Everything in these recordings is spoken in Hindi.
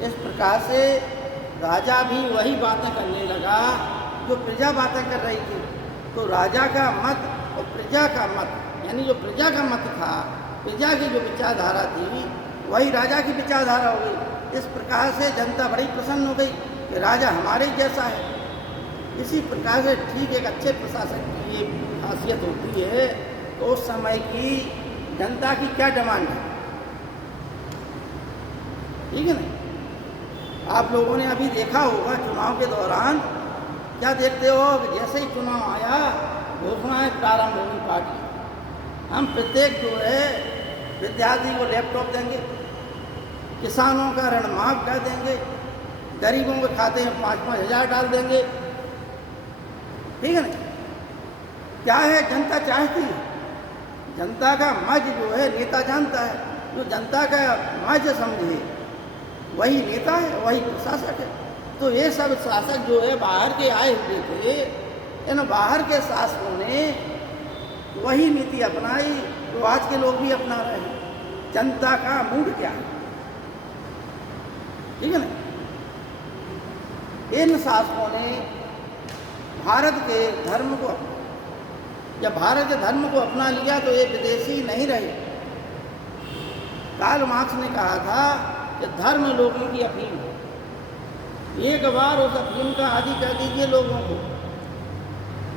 इस प्रकार से राजा भी वही बातें करने लगा जो प्रजा बातें कर रही थी। तो राजा का मत और प्रजा का मत, यानी जो प्रजा का मत था, प्रजा की जो विचारधारा थी वही राजा की विचारधारा हो गई। इस प्रकार से जनता बड़ी प्रसन्न हो गई कि राजा हमारे जैसा है। इसी प्रकार से ठीक एक अच्छे प्रशासक की ये खासियत होती है। तो उस समय की जनता की क्या डिमांड है, ठीक है ना। आप लोगों ने अभी देखा होगा चुनाव के दौरान क्या देखते हो कि जैसे ही चुनाव आया घोषणाएं प्रारंभ होगी पार्टी, हम प्रत्येक जो है विद्यार्थी को लैपटॉप देंगे, किसानों का ऋण माफ कर देंगे, गरीबों के खाते में 5-5 हज़ार डाल देंगे, ठीक है ना। क्या है जनता चाहती है, जनता का मज जो है नेता जानता है। जो जनता का मज समझे वही नेता है, वही प्रशासक है। तो ये सब शासक जो है बाहर के आए हुए थे, इन बाहर के शासकों ने वही नीति अपनाई जो आज के लोग भी अपना रहे हैं। जनता का मूड क्या है, ठीक है ना। इन शासकों ने भारत के धर्म को, जब भारत के धर्म को अपना लिया तो ये विदेशी नहीं रहे। कार्ल मार्क्स ने कहा था कि धर्म लोगों की अफीम है, एक बार उस अफीम का आदि कर दीजिए लोगों को,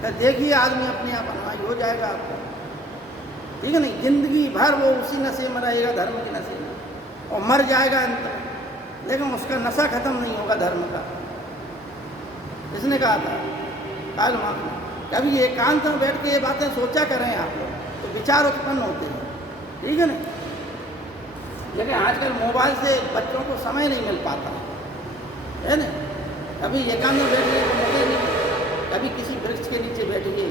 तो देखिए आदमी अपने आप अनुयायी हो जाएगा आपको, ठीक है नहीं। जिंदगी भर वो उसी नशे में रहेगा, धर्म के नशे में, और मर जाएगा अंत में, लेकिन उसका नशा खत्म नहीं होगा धर्म का। इसने कहा था कार्ल मार्क्स ने। कभी एकांत में बैठ के ये बातें सोचा करें आप लोग, तो विचार उत्पन्न होते हैं, ठीक है ना। लेकिन आजकल मोबाइल से बच्चों को समय नहीं मिल पाता है ना। कभी एकांत में बैठिए तो मौके नहीं, कभी किसी वृक्ष के नीचे बैठिए,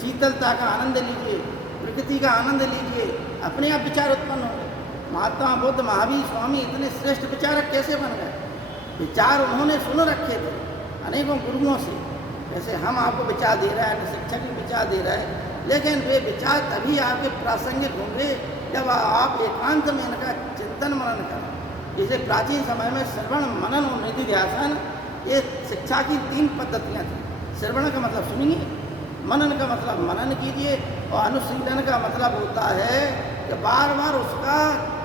शीतलता का आनंद लीजिए, प्रकृति का आनंद लीजिए, अपने आप विचार उत्पन्न होंगे। महात्मा बुद्ध, महावीर, स्वामी इतने श्रेष्ठ विचारक कैसे बन गए? विचार उन्होंने सुन रखे थे अनेकों गुरुओं से। जैसे हम आपको विचार दे रहे हैं, शिक्षक भी विचार दे रहे हैं, लेकिन वे विचार तभी आपके प्रासंगिक होंगे जब आप एकांत में इनका चिंतन मनन करें। जैसे प्राचीन समय में श्रवण, मनन और निधिध्यासन, ये शिक्षा की 3 पद्धतियाँ थी। श्रवण का मतलब सुनिए, मनन का मतलब मनन कीजिए, और अनुशीलन का मतलब होता है कि बार बार उसका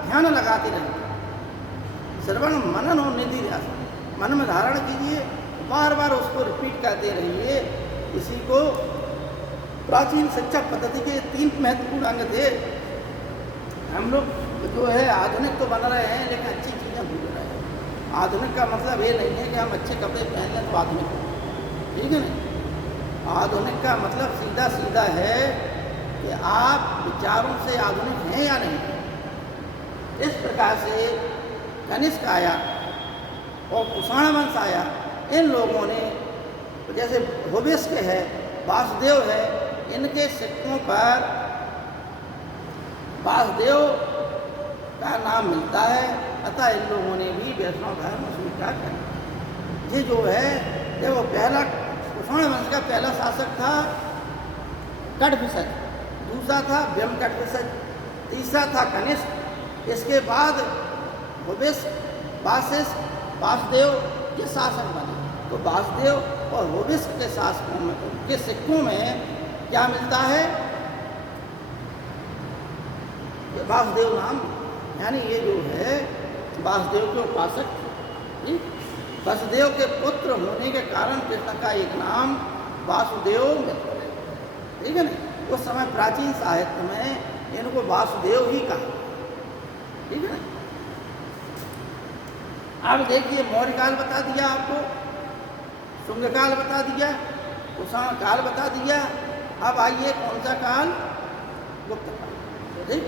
ध्यान लगाते रहिए। श्रवण, मनन और निधिध्यासन, मन में धारण कीजिए, बार बार उसको रिपीट करते रहिए। इसी को प्राचीन शिक्षा पद्धति के 3 महत्वपूर्ण अंग थे। हम लोग जो है आधुनिक तो बन रहे हैं, लेकिन अच्छी चीज़ें भूल रहे हैं। आधुनिक का मतलब ये नहीं है कि हम अच्छे कपड़े पहन लें तो आधुनिक हो, ठीक है ना। आधुनिक का मतलब सीधा सीधा है कि आप विचारों से आधुनिक हैं या नहीं। इस प्रकार से कनिष्क आया और कुषाण वंश आया। इन लोगों ने, जैसे भूविष्क है, वासुदेव है, इनके सिक्कों पर वासुदेव का नाम मिलता है, अतः इन लोगों ने भी वैष्णव धर्म स्वीकार किया। ये जो है, देखो पहला कुषाण वंश का पहला शासक था कटविसज, दूसरा था व्यमकटविसज, तीसरा था कनिष्क, इसके बाद भूविष्क, वासिष्ठ, वासुदेव के शासक बने। तो वासुदेव और भूविष्क के शासकों में, के सिक्कों में क्या मिलता है? वासुदेव नाम, यानी ये जो है वासुदेव के उपासक थे। वसुदेव के पुत्र होने के कारण कृष्ण का एक नाम वासुदेव मित्र है, ठीक है ना। उस समय प्राचीन साहित्य में इनको वासुदेव ही कहा, ठीक है ना। अब देखिए मौर्य काल बता दिया आपको, शुंग काल बता दिया, कुषाण काल बता दिया। अब आइए कौन सा काल? गुप्त काल, ठीक।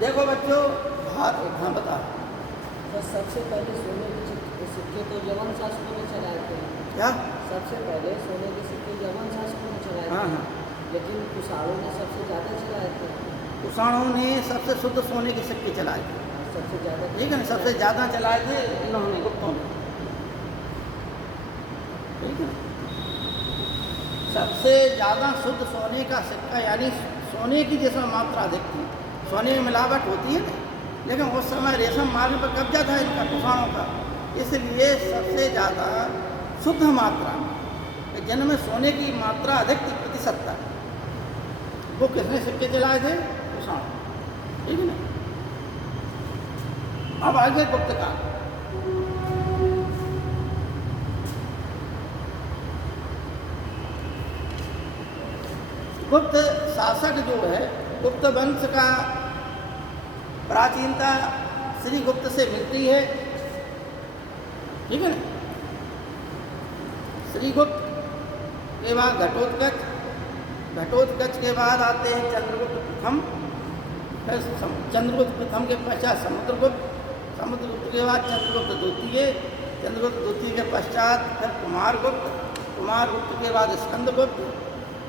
देखो बच्चों, हाँ बता। तो सबसे पहले सोने के सिक्के तो यवन शासकों ने चलाए थे। क्या? सबसे पहले सोने के सिक्के यवन शासकों ने चलाए थे। हाँ। लेकिन कुषाणों ने सबसे ज़्यादा चलाए थे। कुषाणों ने सबसे शुद्ध सोने के सिक्के चलाए थे, सबसे ज़्यादा, ठीक है ना। सबसे ज़्यादा चलाए थे इन्होंने, गुप्तों ने, ठीक है। सबसे ज़्यादा शुद्ध सोने का सिक्का, यानी सोने की जिसमें मात्रा अधिक थी। सोने में मिलावट होती है ना, लेकिन उस समय रेशम मार्ग पर कब्जा था इनका, कुषाणों का, इसलिए सबसे ज़्यादा शुद्ध मात्रा में जिनमें सोने की मात्रा अधिक थी, प्रतिशतता, वो किसने सिक्के चलाए थे? कुषाण। ठीक है ना। अब आगे गुप्त काल। गुप्त शासक जो है, गुप्त वंश का प्राचीनता श्री गुप्त से मिलती है। ठीक है ना। श्री गुप्त के बाद घटोत्कच, घटोत्कच के बाद आते हैं चंद्रगुप्त प्रथम, फिर चंद्रगुप्त प्रथम के पश्चात समुद्रगुप्त, समुद्रगुप्त के बाद चंद्रगुप्त द्वितीय, चंद्रगुप्त द्वितीय के पश्चात फिर कुमारगुप्त, कुमारगुप्त के बाद स्कंदगुप्त,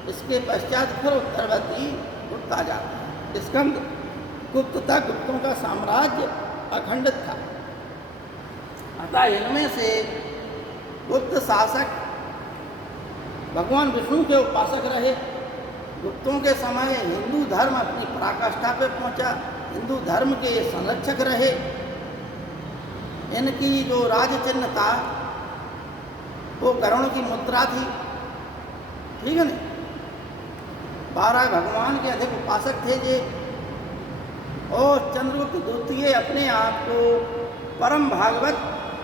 इसके पश्चात फिर उत्तरवर्ती गुप्त आ जाता है। स्कंद गुप्त तक गुप्तों का साम्राज्य अखंडित था। अतः इनमें से गुप्त शासक भगवान विष्णु के उपासक रहे। गुप्तों के समय हिंदू धर्म अपनी पराकाष्ठा पर पहुंचा, हिंदू धर्म के ये संरक्षक रहे। इनकी जो राज चिन्ह था वो गरुड़ की मुद्रा थी। ठीक है ना। 12 भगवान के अधिक उपासक थे ये। और चंद्रगुप्त द्वितीय अपने आप को परम भागवत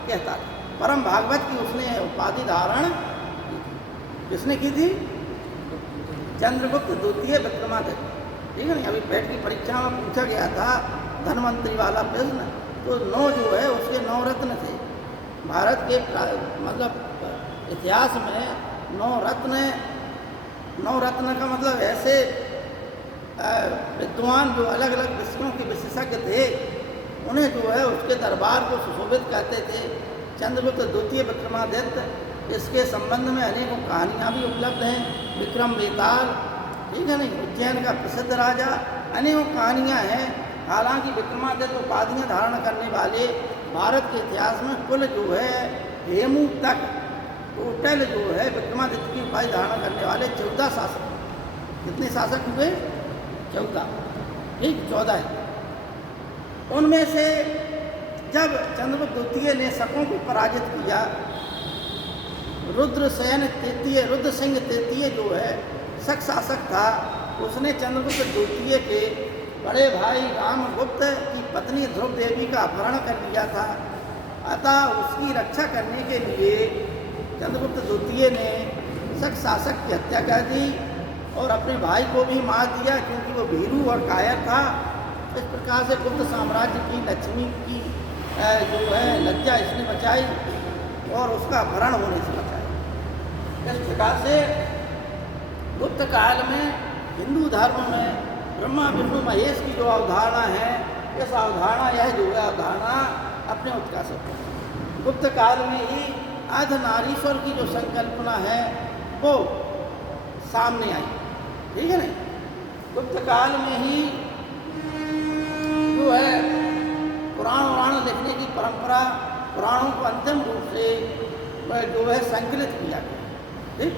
कहता था। परम भागवत की उसने उपाधि धारण की थी। किसने की थी? चंद्रगुप्त द्वितीय विक्रमादित्य। ठीक है ना। अभी पेट की परीक्षा में पूछा गया था धनवंतरी वाला प्रश्न, तो 9 जो है उसके 9 रत्न थे। भारत के मतलब इतिहास में 9 रत्न, 9 रत्न का मतलब ऐसे विद्वान जो अलग अलग विषयों के विशेषज्ञ थे, उन्हें जो है उसके दरबार को सुशोभित करते थे। चंद्रगुप्त द्वितीय विक्रमादित्य, इसके संबंध में अनेकों कहानियाँ भी उपलब्ध हैं। विक्रम बेताल, ठीक है नहीं, उज्जैन का प्रसिद्ध राजा, अनेकों कहानियाँ हैं। हालांकि विक्रमादित्य उपाधियाँ धारण करने वाले भारत के इतिहास में कुल जो है हेमू तक टोटल जो है विक्रमादित्य की उपाधि धारण करने वाले 14 शासक। कितने शासक हुए? 14। ठीक, 14 है। उनमें से जब चंद्रगुप्त द्वितीय ने शकों को पराजित किया, रुद्रसेन तृतीय, रुद्रसिंह तृतीय जो है शक शासक था, उसने चंद्रगुप्त द्वितीय के बड़े भाई रामगुप्त की पत्नी ध्रुव देवी का अपहरण कर लिया था। अतः उसकी रक्षा करने के लिए चंद्रगुप्त द्वितीय ने शक शासक की हत्या कर दी और अपने भाई को भी मार दिया, क्योंकि वो भीरू और कायर था। इस प्रकार से गुप्त साम्राज्य की लक्ष्मी की जो है लज्जा इसने बचाई और उसका अपहरण होने से बचाई। इस प्रकार से गुप्त काल में हिंदू धर्म में ब्रह्मा विष्णु महेश की जो अवधारणा है, इस अवधारणा यह जो है अवधारणा अपने उत्कर्ष पर गुप्त काल में ही अर्धनारीश्वर की जो संकल्पना है वो सामने आई। ठीक है ना। गुप्त काल में ही जो है पुराण लिखने की परंपरा, पुराणों को अंतिम रूप से जो है संकलित किया गया। ठीक,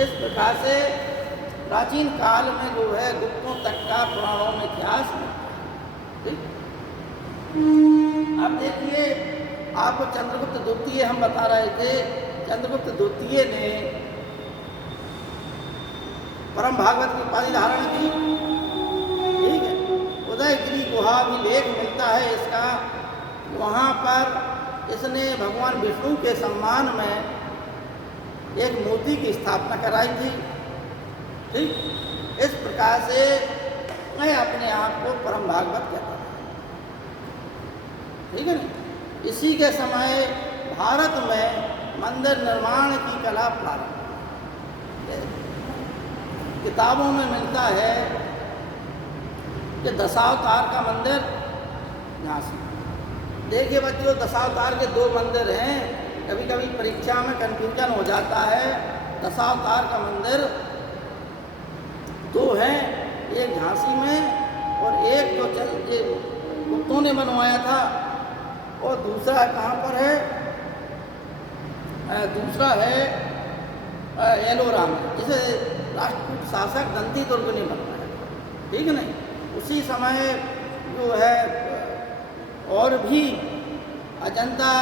इस प्रकार से प्राचीन काल में जो है गुप्तों तक का पुराणों में इतिहास। ठीक, अब देखिए आपको चंद्रगुप्त द्वितीय हम बता रहे थे। चंद्रगुप्त द्वितीय ने परम भागवत की उपाधि धारण की। ठीक है। उदयगिरी गुहा भी लेख मिलता है इसका, वहाँ पर इसने भगवान विष्णु के सम्मान में एक मूर्ति की स्थापना कराई थी। ठीक, इस प्रकार से मैं अपने आप को परम भागवत कहता हूँ। ठीक है ना। इसी के समय भारत में मंदिर निर्माण की कला प्रारंभ। किताबों में मिलता है कि दशावतार का मंदिर झांसी। देखिए बच्चों, दशावतार के 2 मंदिर हैं। कभी कभी परीक्षा में कंफ्यूजन हो जाता है। दशावतार का मंदिर 2 हैं, एक झांसी में और एक जो गुप्तों ने बनवाया था, और दूसरा कहाँ पर है? दूसरा है एलोरा में, जिसे राष्ट्रकूट शासक दंती दुर्ग ने बनवाया, ठीक है नहीं। उसी समय जो है और भी अजंता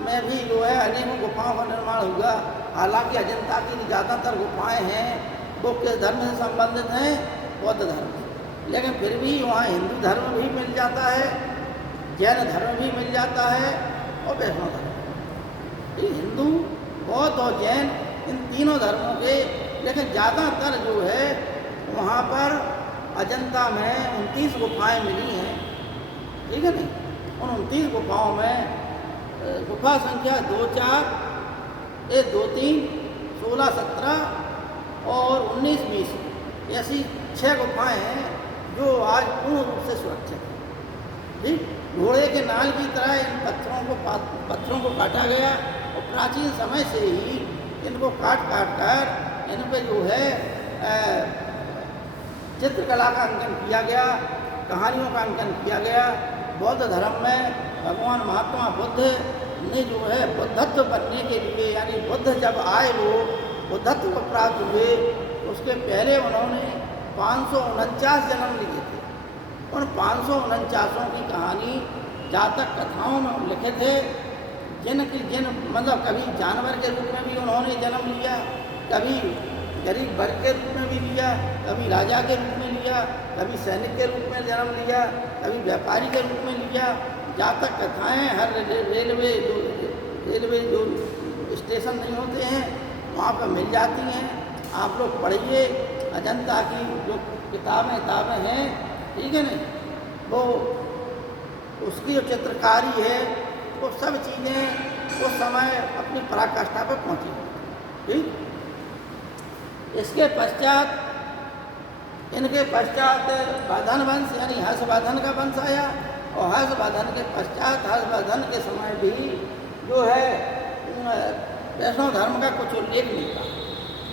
में भी जो है अनेकों गुफाओं का निर्माण हुआ। हालांकि अजंता की ज़्यादातर गुफाएं हैं वो किस धर्म से संबंधित हैं? बौद्ध धर्म से। लेकिन फिर भी वहाँ हिंदू धर्म भी मिल जाता है, जैन धर्म भी मिल जाता है और वैष्णव धर्म। ये हिंदू, बौद्ध और जैन इन तीनों धर्मों के, लेकिन ज़्यादातर जो है वहाँ पर अजंता में 29 गुफाएँ मिली हैं, ठीक है नहीं। उन 29 गुफाओं में गुफा संख्या 2, 4, 1, 2, 3, 16, 17 और 19, 20 ऐसी 6 गुफाएँ हैं जो आज पूर्ण रूप से सुरक्षित हैं, ठीक। घोड़े के नाल की तरह इन पत्थरों को काटा गया और प्राचीन समय से ही इनको काट कर इन पर जो है चित्रकला का अंकन किया गया, कहानियों का अंकन किया गया। बौद्ध धर्म में भगवान महात्मा बुद्ध ने जो है बुद्धत्व बनने के लिए, यानी बुद्ध जब आए वो बुद्धत्व को प्राप्त हुए, उसके पहले उन्होंने 549 जन्म लिए थे। उन 549 की कहानी जातक कथाओं में लिखे थे, जिन मतलब कभी जानवर के रूप में भी उन्होंने जन्म लिया, कभी गरीब वर्ग के रूप में भी लिया, कभी राजा के रूप में लिया, कभी सैनिक के रूप में जन्म लिया, कभी व्यापारी के रूप में लिया। जातक कथाएं हर रेलवे जो स्टेशन नहीं होते हैं वहाँ पर मिल जाती हैं। आप लोग पढ़िए, अजंता की जो किताबें हैं, ठीक है नहीं, वो उसकी जो चित्रकारी है वो सब चीज़ें उस समय अपनी पराकाष्ठा पर पहुँची, ठीक। इसके पश्चात इनके पश्चात वर्धन वंश यानी हर्षवर्धन का वंश आया और हर्षवर्धन के पश्चात हर्षवर्धन के समय भी जो है वैष्णव धर्म का कुछ उल्लेख मिलता,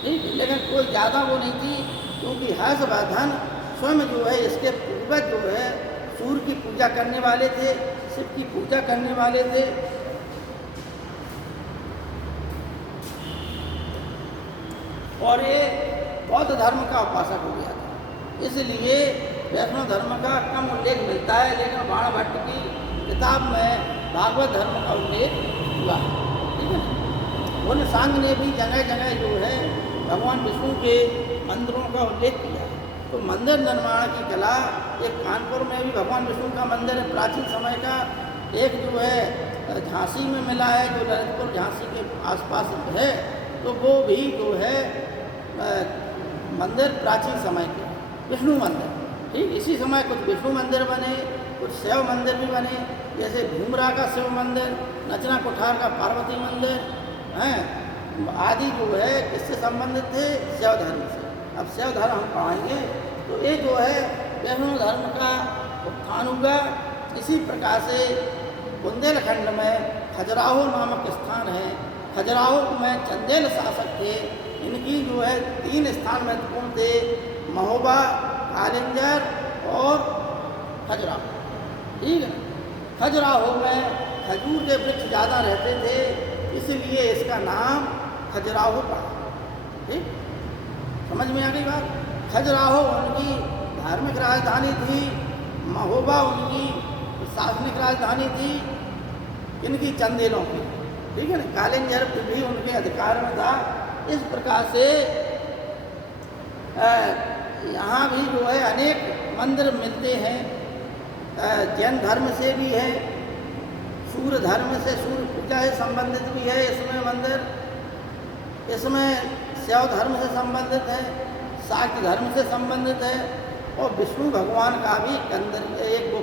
ठीक। लेकिन कोई ज़्यादा वो नहीं थी, क्योंकि हर्षवर्धन स्वयं जो है इसके पूर्वज जो है सूर्य की पूजा करने वाले थे, शिव की पूजा करने वाले थे। और ये बौद्ध धर्म का उपासक हो गया था, इसलिए वैष्णव धर्म का कम उल्लेख मिलता है। लेकिन बाणभट्ट की किताब में भागवत धर्म का उल्लेख हुआ है, ठीक है। उन सांग ने भी जगह जगह जो है भगवान विष्णु के मंदिरों का उल्लेख किया है। तो मंदिर निर्माण की कला, एक कानपुर में भी भगवान विष्णु का मंदिर है प्राचीन समय का, एक जो है झांसी में मिला है, जो ललितपुर झांसी के आसपास है, तो वो भी जो है मंदिर प्राचीन समय के विष्णु मंदिर, ठीक। इसी समय कुछ विष्णु मंदिर बने, कुछ शिव मंदिर भी बने, जैसे भूमरा का शिव मंदिर, नचना कोठार का पार्वती मंदिर हैं, आदि जो है किससे संबंधित थे? शिव धर्म से। अब शिव धर्म हम पढ़ाएंगे तो ये जो है वैष्णव धर्म का उत्थान हुआ। इसी प्रकार से बुंदेलखंड में खजुराहो नामक स्थान है, खजुराहो में चंदेल शासक थे, इनकी जो है 3 स्थान महत्वपूर्ण थे, महोबा, कालिंजर और खजुराहो, ठीक है। खजुराहो में खजूर के वृक्ष ज़्यादा रहते थे, इसलिए इसका नाम खजुराहो पड़ा, ठीक। समझ में आ गई बात। खजुराहो उनकी धार्मिक राजधानी थी, महोबा उनकी प्रशासनिक राजधानी थी, इनकी चंदेलों की, ठीक है ना। कालिंजर भी उनके अधिकार में था। इस प्रकार से यहाँ भी जो है अनेक मंदिर मिलते हैं, जैन धर्म से भी है, सूर्य धर्म से, सूर्य पूजा से संबंधित भी है इसमें मंदिर, इसमें शैव धर्म से संबंधित है, शाक्त धर्म से संबंधित है, और विष्णु भगवान का भी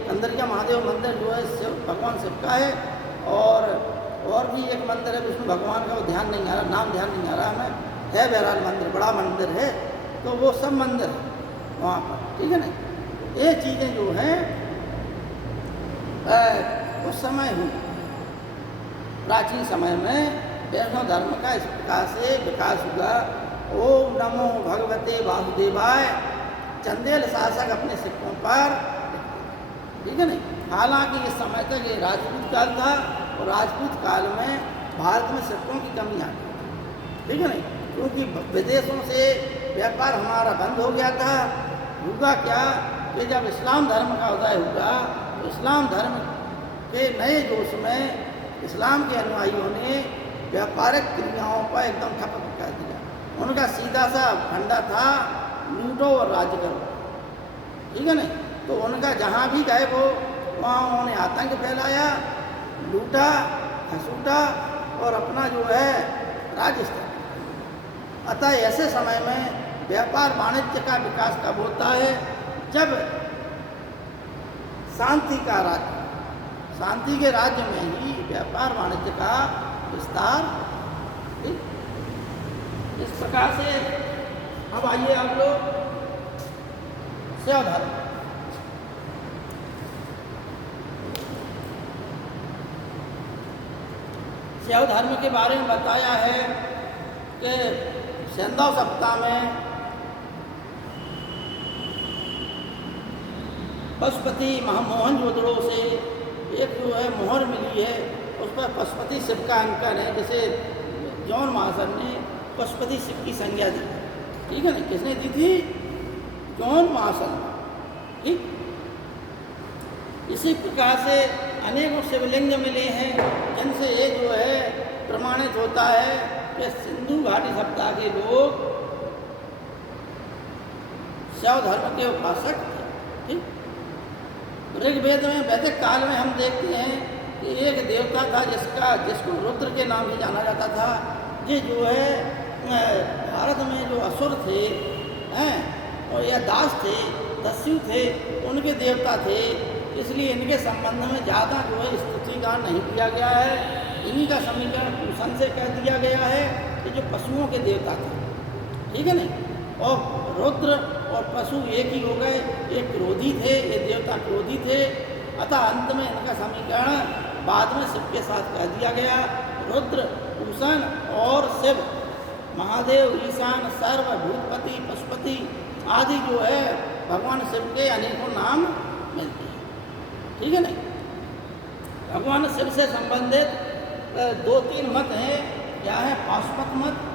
कंदरिया महादेव मंदिर जो है शिव भगवान शिव का है, और भी एक मंदिर है विष्णु भगवान का, वो ध्यान नहीं आ रहा, नाम ध्यान नहीं आ रहा हमें, है बहरहाल मंदिर, बड़ा मंदिर है। तो वो सब मंदिर है वहाँ पर, ठीक है ना। ये चीज़ें जो हैं उस समय हुई, प्राचीन समय में वैष्णव धर्म का इस प्रकार से विकास हुआ। ओम नमो भगवते वासुदेवाय। चंदेल शासक अपने सिक्कों पर, ठीक है नहीं। हालांकि इस समय तक ये राजपूत काल था, और राजपूत काल में भारत में सिक्कों की कमी आ गई, ठीक है नहीं। क्योंकि विदेशों से व्यापार हमारा बंद हो गया था। हुआ क्या कि जब इस्लाम धर्म का उदय हुआ तो इस्लाम धर्म के नए जोश में इस्लाम के अनुयायियों ने व्यापारिक क्रियाओं पर एकदम ठप्प कर दिया। उनका सीधा सा फंडा था लूटो और राज करो, ठीक है ना। तो उनका जहाँ भी गए वो वहाँ उन्होंने आतंक फैलाया, लूटा खसूटा और अपना जो है राज्य स्थापित। अतः ऐसे समय में व्यापार वाणिज्य का विकास कब होता है? जब शांति का राज्य, शांति के राज्य में ही व्यापार वाणिज्य का विस्तार। इस प्रकार से अब आइए आप लोग शैव धर्म। शैव धर्म के बारे में बताया है कि सैंधव सप्ताह में पशुपति मोहनजोदड़ो से एक जो है मोहर मिली है, उस पर पशुपति शिव का अंकन है। जैसे जॉन महासन ने पशुपति शिव की संज्ञा दी, ठीक है ना। किसने दी थी? जॉन महासन, ठीक। इसी प्रकार से अनेकों शिवलिंग मिले हैं जिनसे ये जो है प्रमाणित होता है कि सिंधु घाटी सप्ताह के लोग शैव धर्म के उपासक थे, ठीक। ऋग्वेद में वैदिक काल में हम देखते हैं कि एक देवता था जिसको रुद्र के नाम से जाना जाता था। ये जो है भारत में जो असुर थे हैं और या दास थे, दस्यु थे, उनके देवता थे। इसलिए इनके संबंध में ज़्यादा जो है स्तुतिगान नहीं किया गया है। इन्हीं का समीकरण पूषण से कह दिया गया है कि जो पशुओं के देवता थे, ठीक है ना। और रुद्र और पशु एक ही हो गए, एक क्रोधी थे, ये देवता क्रोधी थे। अतः अंत में इनका समीकरण बाद में शिव के साथ कह दिया गया। रुद्र, पूषण और शिव, महादेव, ईशान, सर्व, भूतपति, पशुपति आदि जो है भगवान शिव के अनेकों नाम मिलते हैं, ठीक है ना। भगवान शिव से संबंधित 2-3 मत हैं। क्या है? पाशुपत मत,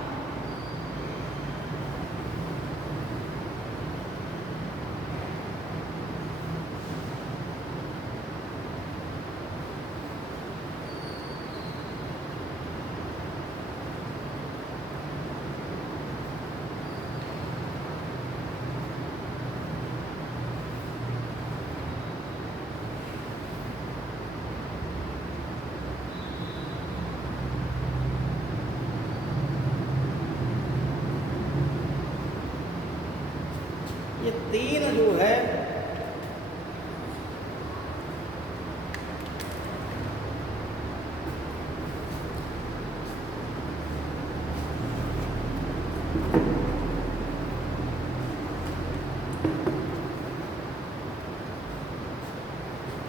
ये 3 जो है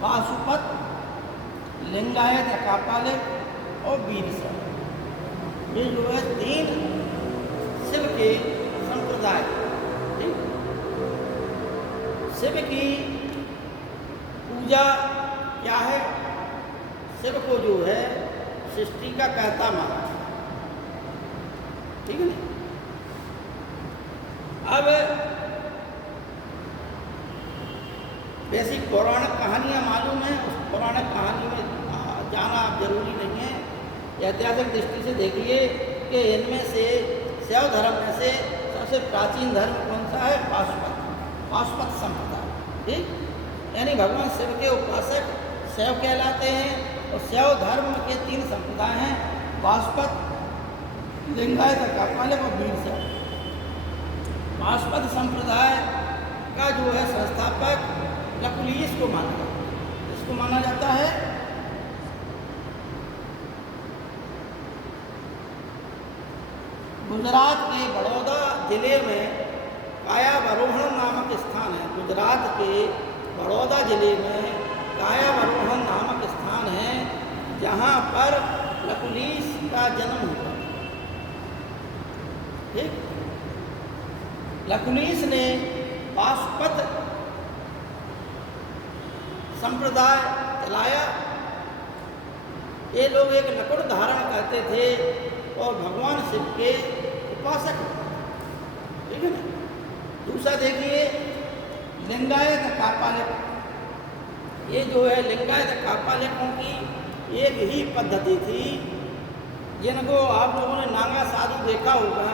पाशुपत, लिंगायत, अकापालिक और वीरशैव, ये जो है 3 शिव के संप्रदाय। शिव की पूजा क्या है? शिव को जो है सृष्टि का कर्ता माना, ठीक है ना। अब वैसी पौराणिक कहानियाँ मालूम है, उस पौराणिक कहानी में जाना आप जरूरी नहीं है। ऐतिहासिक दृष्टि से देखिए कि इनमें से शैव धर्म में से सबसे प्राचीन धर्म कौन सा है? पाशुपत संप्रदाय, ठीक। यानी भगवान शिव के उपासक शैव कहलाते हैं। और शैव धर्म के 3 संप्रदाय हैं, पाशुपत, लिंगायत, अकापालिक और वीरशैव। पाशुपत संप्रदाय का जो है संस्थापक लकुलिश को माना जाता है। इसको माना जाता है गुजरात के बड़ौदा जिले में कायावरोहण नामक स्थान है। गुजरात के बड़ौदा जिले में कायावरोहण नामक स्थान है जहाँ पर लकुलिश का जन्म हुआ, ठीक। लकुलिश ने पाशुपत संप्रदाय चलाया। ये लोग एक लकुड़ धारण करते थे और भगवान शिव के उपासक, ठीक है ना। दूसरा देखिए लिंगायत कापालिक, ये जो है लिंगायत कापालिकों की एक ही पद्धति थी, जिनको आप लोगों ने नागा साधु देखा होगा।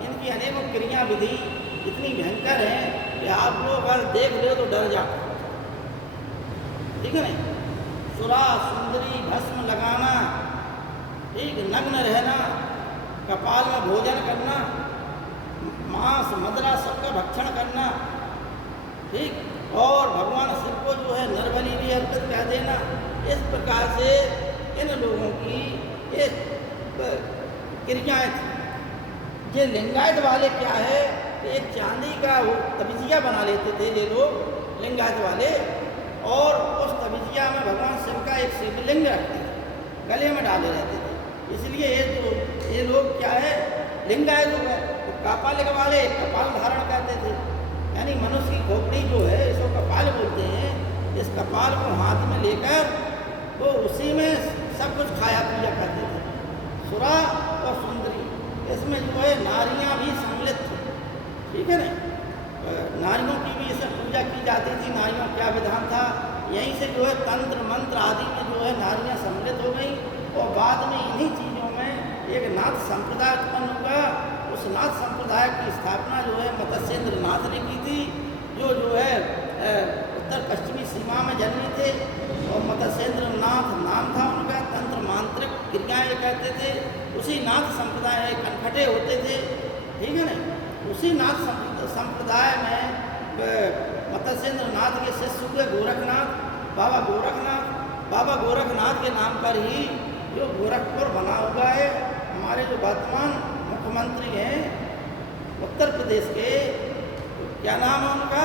इनकी अनेकों क्रिया विधि इतनी भयंकर है कि आप लोग अगर देख ले तो डर जाते, ठीक है ना। सुरा सुंदरी भस्म लगाना, ठीक, नग्न रहना, कपाल में भोजन करना, मांस मदिरा सबका भक्षण करना, ठीक, और भगवान शिव को जो है नरबलि भी अर्पित कर देना। इस प्रकार से इन लोगों की एक क्रियाएँ थी। ये लिंगायत वाले क्या है, एक चांदी का वो तबिजिया बना लेते थे ये लोग लिंगायत वाले, और उस तबिजिया में भगवान शिव का एक शिवलिंग रखते थे, गले में डाले रहते थे। इसलिए ये लोग क्या है, लिंगायत हो गए। तो कापालिक वाले कपाल धारण करते थे, यानी मनुष्य की खोपड़ी जो है इसको कपाल बोलते हैं। इस कपाल को हाथ में लेकर वो उसी में सब कुछ खाया पिया करते थे। सुरा और सुंदरी, इसमें जो है नारियां भी सम्मिलित थी, ठीक है ना। नारियों की भी इसे पूजा की जाती थी। नारियों क्या विधान था, यहीं से जो है तंत्र मंत्र आदि में जो है नारियां सम्मिलित हो गई, और बाद में इन्हीं चीज़ों में एक नाथ संप्रदाय उत्पन्न हुआ। उस नाथ संप्रदाय की स्थापना जो है मत्स्येंद्र नाथ ने की थी, जो है उत्तर पश्चिमी सीमा में जन्मे थे, और मत्स्येंद्र नाथ नाम था उनका। तंत्र मांत्रिक क्रियाएँ करते थे, उसी नाथ संप्रदाय कनखटे होते थे, ठीक है ना। उसी नाथ संप्रदाय में मत्स्येंद्र नाथ के शिष्य हुए गोरखनाथ, बाबा गोरखनाथ। बाबा गोरखनाथ के नाम पर ही जो गोरखपुर बना हुआ है। हमारे जो वर्तमान मुख्यमंत्री हैं उत्तर प्रदेश के, क्या नाम है उनका,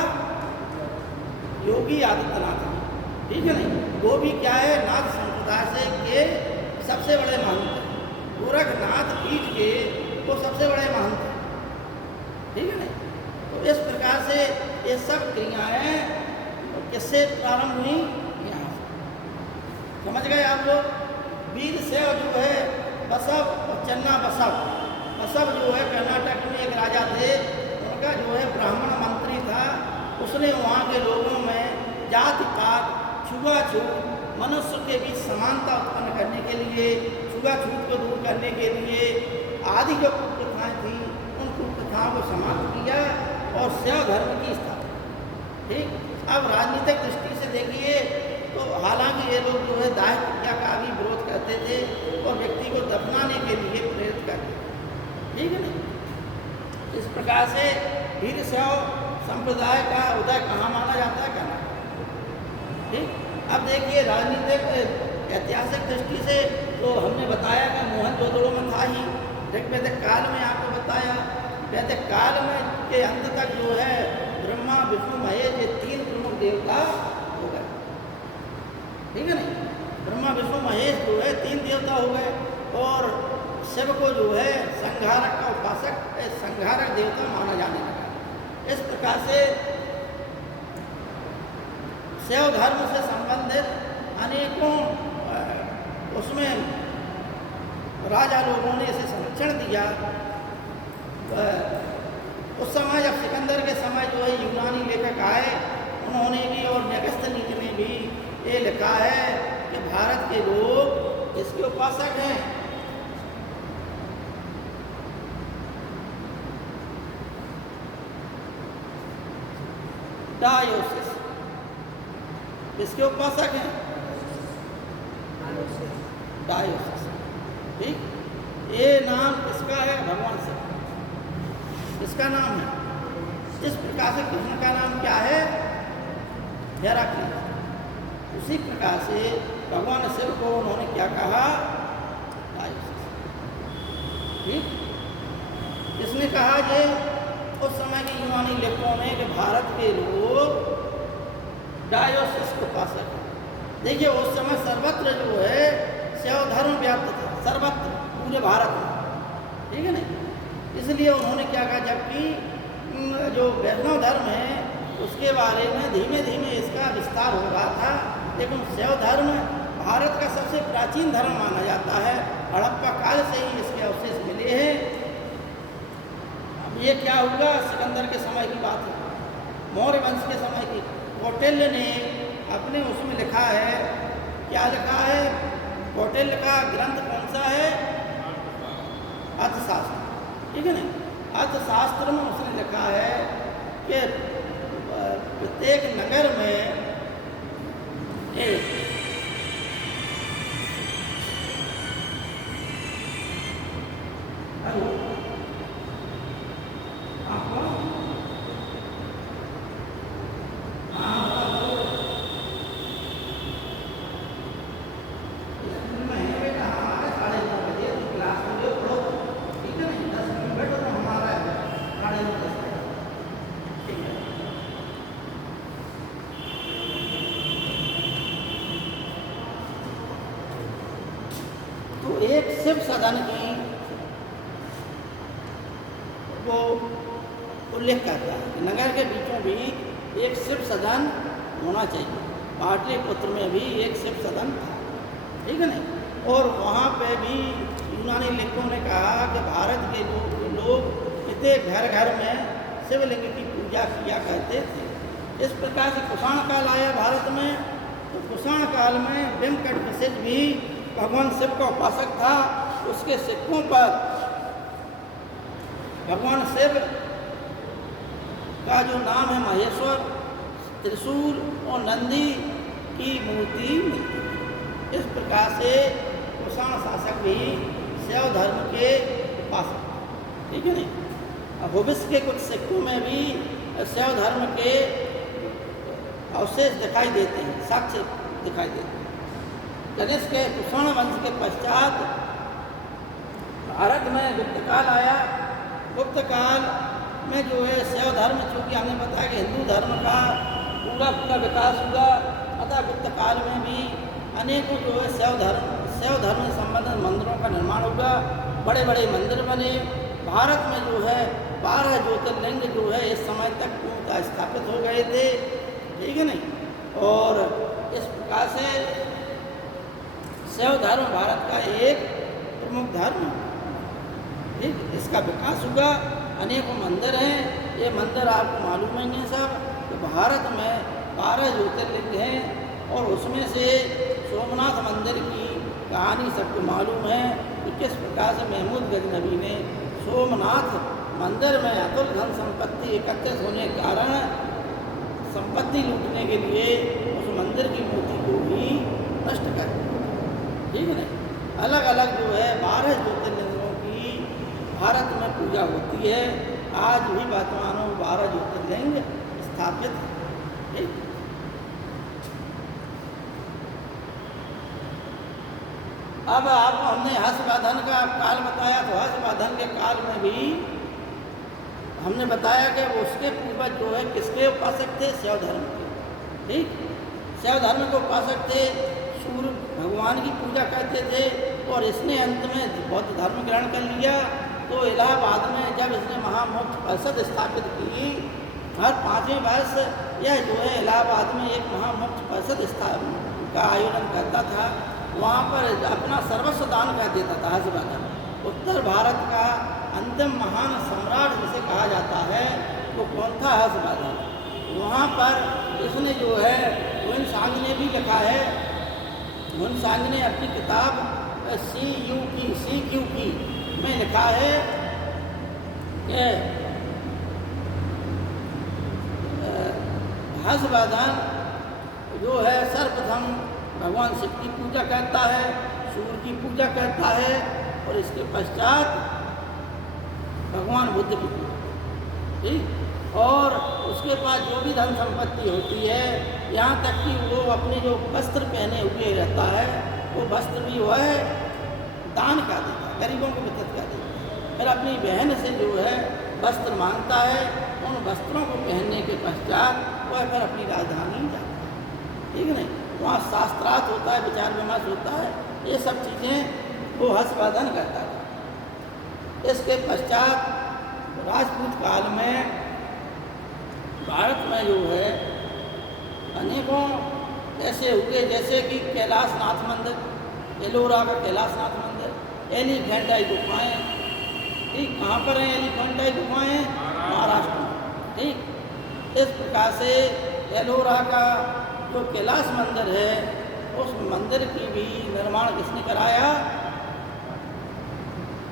योगी आदित्यनाथ, ठीक है ना। वो भी क्या है, नाथ संप्रदाय से के सबसे बड़े महंत हैं। गोरखनाथ पीठ के वो सबसे बड़े महंत हैं, ठीक है ना। तो इस प्रकार से ये सब क्रियाएँ किससे प्रारंभ हुई, यहाँ से समझ गए आप लोग। वीर शैव जो है बसव और चन्ना बसव, बसव जो है कर्नाटक में एक राजा थे, उनका जो है ब्राह्मण मंत्री था। उसने वहाँ के लोगों में जाति पात, छुआछूत, मनुष्य के बीच समानता उत्पन्न करने के लिए, छुआछूत को दूर करने के लिए आदि जो कुप्रथाएँ थी, उन कुप्रथाओं को समाप्त किया और शैव धर्म की स्थापना, ठीक। अब राजनीतिक दृष्टि से देखिए तो हालांकि ये लोग जो है दाह प्रक्रिया का भी विरोध करते थे और व्यक्ति को दफनाने के लिए प्रेरित करते थे, ठीक है ना। इस प्रकार से वीर शैव संप्रदाय का उदय कहाँ माना जाता है, कहना, ठीक। अब देखिए राजनीतिक ऐतिहासिक दृष्टि से तो हमने बताया कि मोहनजोदड़ो में था ही, वैदिक काल में आपको बताया। वैदिक काल में के अंत तक जो है ब्रह्मा विष्णु महेश ये तीन प्रमुख देवता हो गए, ठीक है ना। ब्रह्मा विष्णु महेश जो है तीन देवता हो गए, और शिव को जो है संहारक का उपासक, संहारक देवता माना जाने लगा। इस प्रकार से शैव धर्म से संबंधित अनेकों उसमें राजा लोगों ने इसे संरक्षण दिया। उस समय जब सिकंदर के समय जो है यूनानी लेखक आए, उन्होंने भी और मेगस्थनीज ने भी ये लिखा है कि भारत के लोग इसके उपासक हैं। डायोसिस इसके उपासक हैं, डायोसिस, ठीक। ये नाम किसका है, भगवान शिव, इसका नाम है। इस प्रकार से कृष्ण का नाम क्या है, हेराक्लिस। उसी प्रकार से भगवान शिव को उन्होंने क्या कहा, डायोसिस, ठीक। इसने कहा कि उस समय के यूनानी लेखकों ने कि भारत के लोग डायोसिस को उपासक है। देखिए उस समय सर्वत्र जो है शैव धर्म व्याप्त था, सर्वत्र पूरे भारत में, ठीक है ना। इसलिए उन्होंने क्या कहा, जबकि जो वैष्णव धर्म है उसके बारे में धीमे धीमे इसका विस्तार हो रहा था, लेकिन शैव धर्म भारत का सबसे प्राचीन धर्म माना जाता है। हड़प्पा काल से ही इसके अवशेष मिले हैं। हुआ सिकंदर के समय की बात है, मौर्य वंश के समय की। कौटिल्य ने अपने उसमें लिखा है, क्या लिखा है? कौटिल्य का ग्रंथ कौन सा है? अर्थशास्त्र, ठीक है ना। अर्थशास्त्र में उसने लिखा है कि प्रत्येक नगर में एक एक शिव सदन की वो उल्लेख करता है कि नगर के बीचों बीच एक शिव सदन होना चाहिए। पाटलिपुत्र में भी एक शिव सदन था, ठीक है ना। और वहाँ पे भी यूनानी लेखकों ने कहा कि भारत के लोग प्रत्येक घर घर में शिवलिंग की पूजा किया करते थे। इस प्रकार से कुषाण काल आया भारत में, तो कुषाण काल में वेंकटप्रसिद्ध भी भगवान शिव का उपासक था। उसके सिक्कों पर भगवान शिव का जो नाम है महेश्वर, त्रिशूल और नंदी की मूर्ति मिलती है। इस प्रकार से कुषाण शासक भी शैव धर्म के उपासक, ठीक है ना। भविष्य के कुछ सिक्कों में भी शैव धर्म के अवशेष दिखाई देते हैं, साक्ष्य दिखाई देते हैं। गणेश के कुषाण वंश के पश्चात भारत में गुप्त काल आया। गुप्त काल में जो है शैव धर्म, चूँकि हमने बताया कि हिंदू धर्म का पूरा विकास हुआ, अतः गुप्त काल में भी अनेकों जो है शैव धर्म से संबंधित मंदिरों का निर्माण हुआ। बड़े बड़े मंदिर बने। भारत में जो है 12 ज्योतिर्लिंग जो है इस समय तक पूर्णतः स्थापित हो गए थे, ठीक है नहीं। और इस प्रकार से शैव धर्म भारत का एक प्रमुख धर्म, ठीक, इसका विकास हुआ। अनेकों मंदिर हैं। ये मंदिर आपको मालूम ही है सब, तो भारत में 12 ज्योतिर्लिंग हैं और उसमें से सोमनाथ मंदिर की कहानी सबको मालूम है कि किस प्रकार से महमूद गजनवी ने सोमनाथ मंदिर में अतुल धन संपत्ति एकत्रित होने के कारण संपत्ति लूटने के लिए उस मंदिर की मूर्ति को भी नष्ट कर दिया, ठीक है ना। अलग अलग जो है 12 ज्योतिर्लिंगों की भारत में पूजा होती है। आज भी वर्तमान में 12 ज्योतिर्लिंग स्थापित है, ठीक। अब आपको हमने हर्षवर्धन का काल बताया, तो हर्षवर्धन के काल में भी हमने बताया कि उसके पूर्वज जो है किसके उपासक थे? शैव धर्म के, ठीक। शैव धर्म के उपासक थे, सूर्य भगवान की पूजा करते थे। और इसने अंत में बौद्ध धर्म ग्रहण कर लिया। तो इलाहाबाद में जब इसने महामोक्ष परिषद स्थापित की, हर 5वें वर्ष यह जो है इलाहाबाद में एक महामोक्ष परिषद का आयोजन करता था। वहाँ पर अपना सर्वस्व दान कर देता था हर्षवर्धन। उत्तर भारत का अंतिम महान सम्राट जिसे कहा जाता है वो कौन था? हर्षवर्धन। वहाँ पर इसने जो है हुएनसांग ने भी लिखा है। हुएनसांग ने अपनी किताब CQ की में लिखा है कि हर्षवर्धन जो है सर्वप्रथम भगवान शिव की पूजा करता है, सूर्य की पूजा करता है और इसके पश्चात भगवान बुद्ध की पूजा, ठीक। और उसके पास जो भी धन संपत्ति होती है, यहाँ तक कि वो अपने जो वस्त्र पहने हुए रहता है वो वस्त्र भी वो है दान कर देता है, गरीबों को वितरित कर देता है। फिर अपनी बहन से जो है वस्त्र मांगता है। उन वस्त्रों को पहनने के पश्चात वह फिर अपनी राजधानी जाता है, ठीक है नहीं। वहाँ शास्त्रार्थ होता है, विचार विमर्श होता है, ये सब चीज़ें वो हर्षवर्धन करता है। इसके पश्चात राजपूत काल में भारत में जो है अनेकों ऐसे हुए, जैसे कि कैलाशनाथ मंदिर, एलोरा का कैलाशनाथ मंदिर, एलिफेंटाई गुफाएँ, ठीक। कहाँ पर हैं एलिफेंटाई गुफाएँ? महाराष्ट्र में। ठीक, इस प्रकार से एलोरा का जो कैलाश मंदिर है, उस मंदिर की भी निर्माण किसने कराया?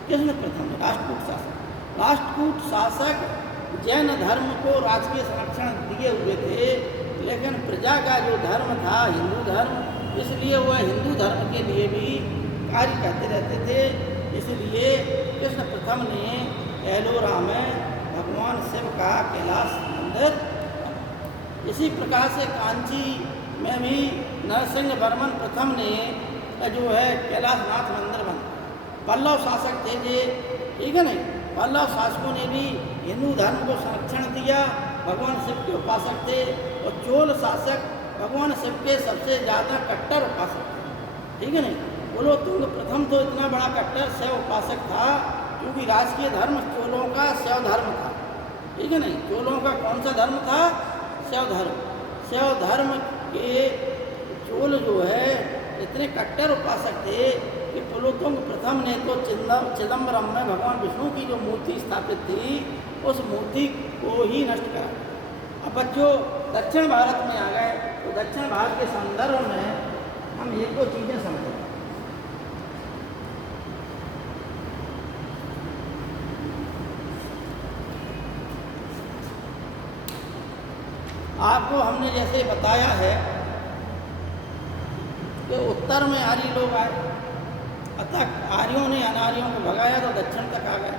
कृष्ण प्रथम, राष्ट्रकूट शासक। राष्ट्रकूट शासक जैन धर्म को राजकीय संरक्षण दिए हुए थे, लेकिन प्रजा का जो धर्म था हिंदू धर्म, इसलिए वह हिंदू धर्म के लिए भी कार्य करते रहते थे। इसलिए कृष्ण प्रथम ने एलोरा में भगवान शिव का कैलाश मंदिर। इसी प्रकार से कांची में भी नरसिंह वर्मन प्रथम ने जो है कैलाशनाथ मंदिर बना। पल्लव शासक थे ये, ठीक है नहीं, पल्लव शासकों ने भी हिंदू धर्म को संरक्षण दिया, भगवान शिव के उपासक थे। और चोल शासक भगवान शिव के सबसे ज़्यादा कट्टर उपासक थे, ठीक है नहीं। कुलोत्तुंग प्रथम तो इतना बड़ा कट्टर शैव उपासक था, क्योंकि राजकीय धर्म चोलों का शैव धर्म था, ठीक है नहीं। चोलों का कौन सा धर्म था? शैव धर्म। शैव धर्म के चोल जो है इतने कट्टर उपासक थे कि कुलोत्तुंग प्रथम ने तो चिदम्बरम में भगवान विष्णु की जो मूर्ति स्थापित थी, उस मूर्ति को ही नष्ट करा। अब बच्चों दक्षिण भारत में आ गए, तो दक्षिण भारत के संदर्भ में हम एक दो चीज़ें समझें। आपको हमने जैसे बताया है कि उत्तर में आर्य लोग आए, अतः आर्यों ने अनार्यों को भगाया तो दक्षिण तक आ गए।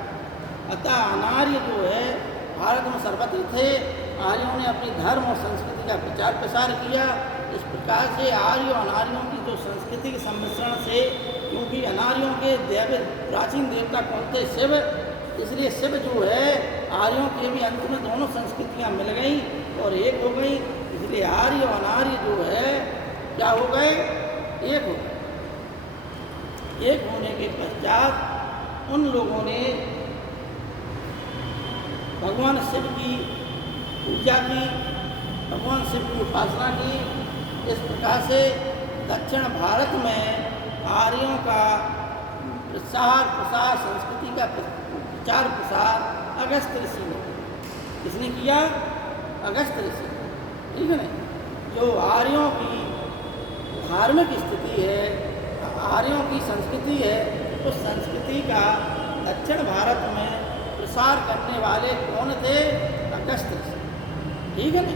अतः अनार्य जो है भारत में सर्वत्र थे, आर्यों ने अपनी धर्म और संस्कृति का प्रचार प्रसार किया। इस प्रकार से आर्य और अनार्यों की जो संस्कृति के सम्मिश्रण से, क्योंकि अनार्यों के प्राचीन देवता कौन थे? शिव। इसलिए शिव जो है आर्यों के भी अंत में दोनों संस्कृतियाँ मिल गई और एक हो गई। इसलिए आर्य और अनार्य जो है क्या हो गए? एक हो गए। एक होने के पश्चात उन लोगों ने भगवान शिव की पूजा की, भगवान शिव की उपासना की। इस प्रकार से दक्षिण भारत में आर्यों का प्रसार प्रसार, संस्कृति का प्रचार प्रसार अगस्त ऋषि ने, किसने किया? अगस्त ऋषि, ठीक है ना। जो आर्यों की धार्मिक स्थिति है, आर्यों की संस्कृति है, उस संस्कृति का दक्षिण भारत में प्रसार करने वाले कौन थे? अगस्त ऋषि, ठीक है ना।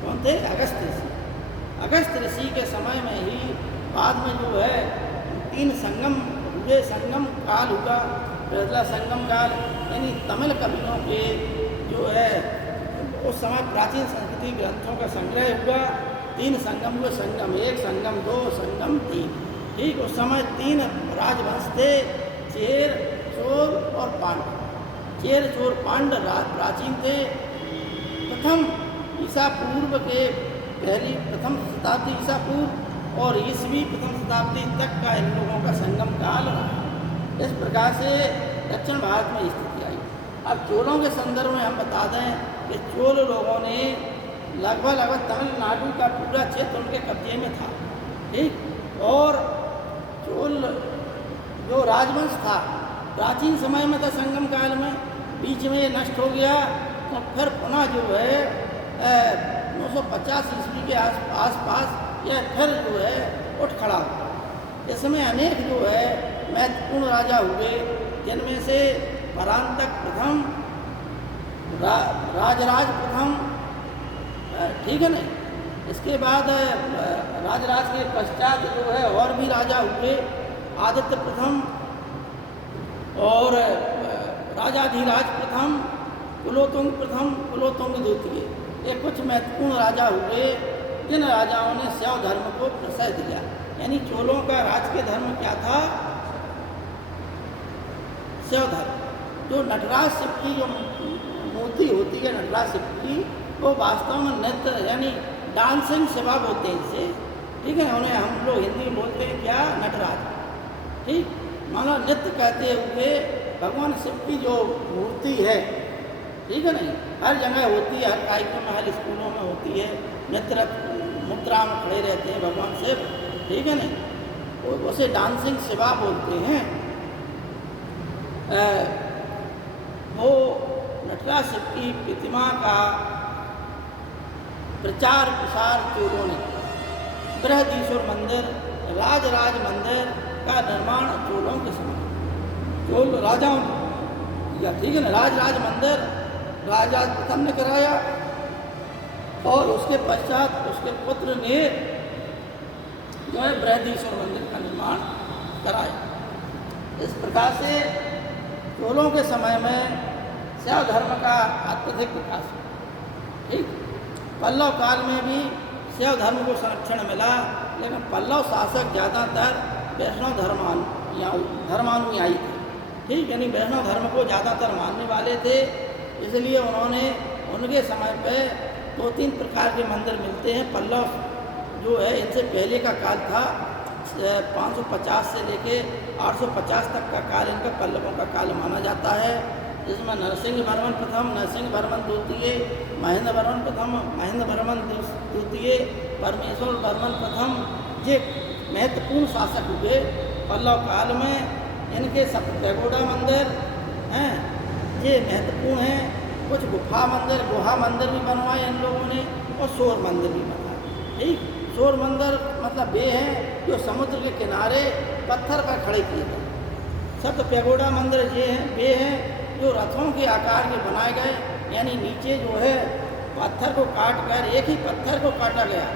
कौन थे? अगस्त ऋषि। अगस्त ऋषि के समय में ही बाद में जो है 3 संगम हुए, संगम काल हुआ, पहला संगम काल, यानी तमिल कवियों के जो है उस समय प्राचीन संस्कृति ग्रंथों का संग्रह हुआ। 3 संगम हुए, संगम 1, संगम 2, संगम 3, ठीक। उस समय 3 राजवंश थे, चेर, चोल और पांड्य। चेर, चोल, पांड्य प्राचीन थे। प्रथम ईसा पूर्व के प्रथम शताब्दी ईसा पूर्व और ईसवी प्रथम शताब्दी तक का इन लोगों का संगम काल रहा। इस प्रकार से दक्षिण भारत में स्थिति आई। अब चोलों के संदर्भ में हम बता दें कि चोल लोगों ने लगभग तमिलनाडु का पूरा क्षेत्र उनके कब्जे में था, ठीक। और चोल जो राजवंश था प्राचीन समय में था, संगम काल में, बीच में नष्ट हो गया। तो फिर पुनः जो है 950 ईस्वी के आसपास यह फिर जो है उठ खड़ा हुआ। इसमें अनेक जो है महत्वपूर्ण राजा हुए, जिनमें से परांतक प्रथम, राजराज प्रथम, ठीक है ना। इसके बाद राजराज के पश्चात जो है और भी राजा हुए, आदित्य प्रथम और राजाधिराज प्रथम, कुलोत्तुंग प्रथम, कुलोत्तुंग द्वितीय। ये कुछ महत्वपूर्ण राजा हुए, जिन राजाओं ने शैव धर्म को प्रश्रय दिया। यानी चोलों का राजकीय धर्म क्या था? शैव धर्म। जो नटराज शिव की जो मूर्ति होती है, नटराज शिव की, वो वास्तव में नृत्य यानी डांसिंग शिवा बोलते हैं इसे, ठीक है। उन्हें हम लोग हिंदी में बोलते हैं क्या? नटराज, ठीक। मानो नृत्य कहते हुए भगवान शिव की जो मूर्ति है, ठीक है नहीं, हर जगह होती है, हर कार्यक्रम में, हर स्कूलों में होती है। नृत्य मुद्रा में खड़े रहते हैं भगवान शिव, ठीक है नहीं। उसे डांसिंग शिवा बोलते हैं। वो जटा शिव की प्रतिमा का प्रचार प्रसार चोलों ने, बृहदीश्वर मंदिर, राजराज मंदिर का निर्माण चोलों के समय, चोल राजाओं ने, या ठीक है ना, राजराज मंदिर राजराज प्रथम ने कराया और उसके पश्चात उसके पुत्र ने जो है बृहदीश्वर मंदिर का निर्माण कराया। इस प्रकार से चोलों के समय में शैव धर्म का अत्यधिक विकास हुआ। ठीक, पल्लव काल में भी शैव धर्म को संरक्षण मिला, लेकिन पल्लव शासक ज़्यादातर वैष्णव धर्मानुयायी थे। ठीक, यानी वैष्णव धर्म को ज़्यादातर मानने वाले थे, इसलिए उन्होंने उनके समय पे 2-3 प्रकार के मंदिर मिलते हैं। पल्लव जो है इनसे पहले का काल था 550 से लेके 850 तक का काल इनका पल्लवों का काल माना जाता है, जिसमें नरसिंह वर्मन प्रथम, नरसिंह वर्मन द्वितीय, महेंद्र वर्मन प्रथम, महेंद्र वर्मन द्वितीय, परमेश्वर वर्मन प्रथम ये महत्वपूर्ण शासक हुए पल्लव काल में। इनके सप्तपैगोडा मंदिर हैं, ये महत्वपूर्ण हैं। कुछ गुहा मंदिर भी बनवाए इन लोगों ने और शोर मंदिर भी बनवाए। ठीक, शोर मंदिर मतलब वे हैं जो समुद्र के किनारे पत्थर पर खड़े किए गए। सप्तपैगोडा मंदिर ये हैं, वे हैं जो रथों के आकार के बनाए गए, यानी नीचे जो है पत्थर को काट कर, एक ही पत्थर को काटा गया,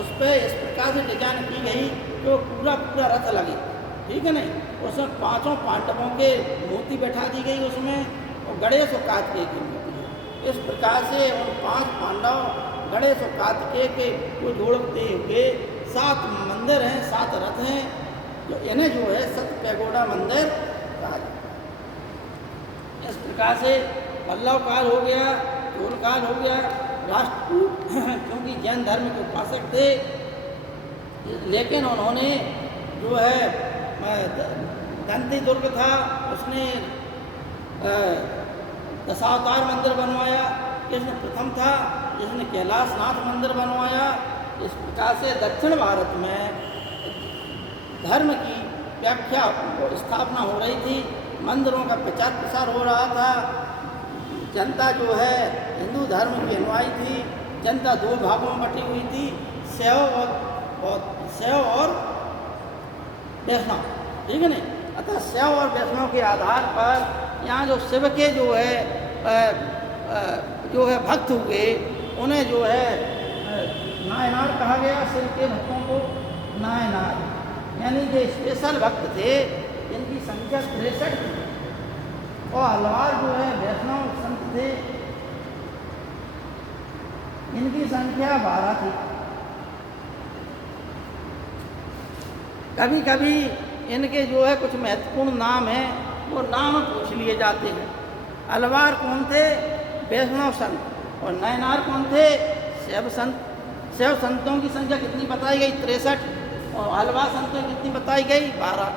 उस पर इस प्रकार से डिजाइन की गई जो पूरा रथ लगे। ठीक है नहीं, उसमें 5 पांडवों के मूर्ति बैठा दी गई उसमें, और गणेश और कार्तिकेय की मूर्ति। इस प्रकार से उन 5 पांडव गणेश और कार्तिकेय को जोड़ते हुए 7 मंदिर हैं, 7 रथ हैं, जो इन्हें जो है सप्तपैगोडा मंदिर कहा जाता है। इस प्रकार से पल्लव काल हो गया, चोल काल हो गया, राष्ट्रकूट क्योंकि जैन धर्म के उपासक थे, लेकिन उन्होंने जो है दंती दुर्ग था, उसने दशावतार मंदिर बनवाया, कृष्ण प्रथम था जिसने कैलाशनाथ मंदिर बनवाया। इस प्रकार से दक्षिण भारत में धर्म की व्याख्या स्थापना हो रही थी, मंदिरों का प्रचार प्रसार हो रहा था, जनता जो है हिंदू धर्म की अनुयायी थी, जनता 2 भागों में बटी हुई थी, शैव और वैष्णव। ठीक है नहीं, अतः शैव और वैष्णव के आधार पर यहाँ जो शिव के जो है भक्त हुए, उन्हें जो है नायनार कहा गया। शिव के भक्तों को नायनार, यानी जो स्पेशल भक्त थे, इनकी संख्या 63 थी, और हलवार जो है वैष्णव संत थे, इनकी संख्या 12 थी। कभी कभी इनके जो है कुछ महत्वपूर्ण नाम हैं, वो नाम पूछ लिए जाते हैं। अलवार कौन थे? वैष्णव संत। और नयनार कौन थे? शैव संत। शैव संतों की संख्या कितनी बताई गई? 63। और अलवार संतों की कितनी बताई गई? 12।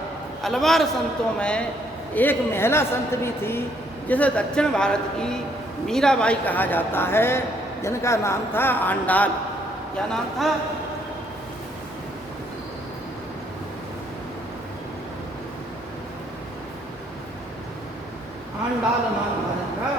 अलवार संतों में एक महिला संत भी थी, जिसे दक्षिण भारत की मीराबाई कहा जाता है, जिनका नाम था आंडाल। क्या नाम था? आंडाल नाम था जिनका।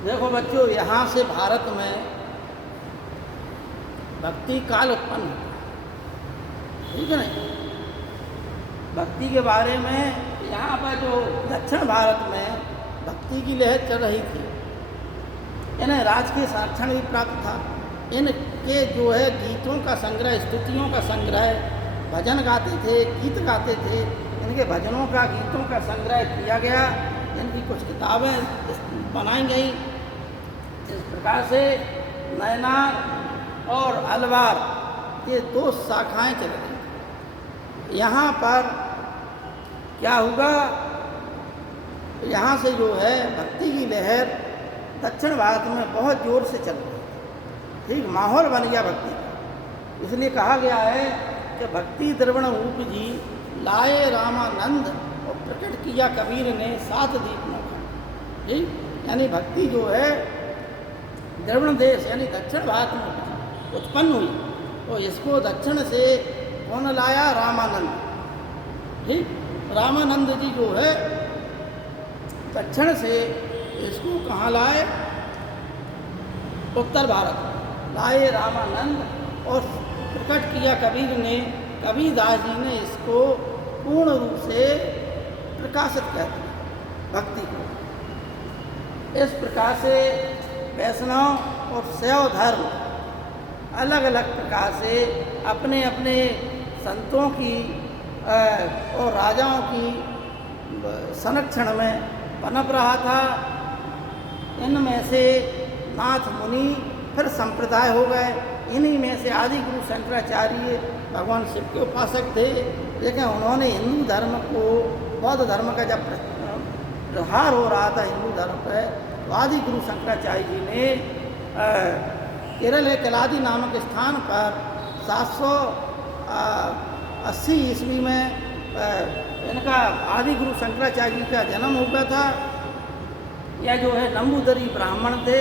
देखो बच्चों, यहाँ से भारत में भक्ति काल उत्पन्न हुआ, ठीक है ना। भक्ति के बारे में यहाँ पर जो दक्षिण भारत में भक्ति की लहर चल रही थी, इन्हें राजकीय संरक्षण भी प्राप्त था। इनके जो है गीतों का संग्रह, स्तुतियों का संग्रह, भजन गाते थे, गीत गाते थे, इनके भजनों का, गीतों का संग्रह किया गया। इनकी कुछ किताबें बनाई गई। इस प्रकार से नैनार और अलवार ये दो शाखाएं चल रही। यहाँ पर क्या हुआ, यहाँ से जो है भक्ति की लहर दक्षिण भारत में बहुत जोर से चल रही, ठीक माहौल बन गया भक्ति का। इसलिए कहा गया है कि भक्ति द्रवण रूप जी लाए रामानंद और प्रकट किया कबीर ने 7 दीप नौका। ठीक, यानी भक्ति जो है द्रवण देश यानी दक्षिण भारत में उत्पन्न हुई, और इसको दक्षिण से कौन लाया? रामानंद। ठीक, रामानंद जी जो है दक्षिण से इसको कहाँ लाए? उत्तर भारत लाए रामानंद, और प्रकट किया कबीर ने, कबीरदास जी ने इसको पूर्ण रूप से प्रकाशित कर दिया भक्ति को। इस प्रकार से वैष्णव और शैव धर्म अलग अलग प्रकार से अपने अपने संतों की और राजाओं की संरक्षण में पनप रहा था। इनमें से नाथ मुनि फिर संप्रदाय हो गए। इन्हीं में से आदि गुरु शंकराचार्य भगवान शिव के उपासक थे, लेकिन उन्होंने हिंदू धर्म को, बौद्ध धर्म का जब प्रहार हो रहा था हिंदू धर्म पर, तो आदि गुरु शंकराचार्य जी ने केरल कलादी नामक स्थान पर 780 ईस्वी में इनका आदि गुरु शंकराचार्य जी का जन्म हुआ था। यह जो है नंबूदरी ब्राह्मण थे।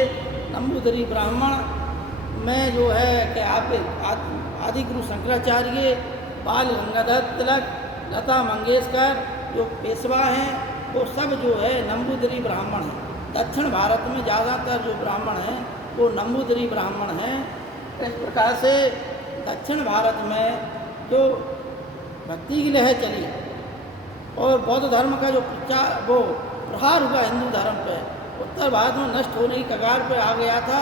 नंबूदरी ब्राह्मण में जो है कि आप आदि गुरु शंकराचार्य, बाल गंगाधर तिलक, लता मंगेशकर जो पेशवा हैं, वो सब जो है नंबूदरी ब्राह्मण हैं। दक्षिण भारत में ज़्यादातर जो ब्राह्मण हैं वो नंबूदरी ब्राह्मण हैं। इस प्रकार से दक्षिण भारत में जो भक्ति की लहर चली और बौद्ध धर्म का जो प्रहार हुआ हिंदू धर्म पे, उत्तर भारत में नष्ट होने की कगार पे आ गया था।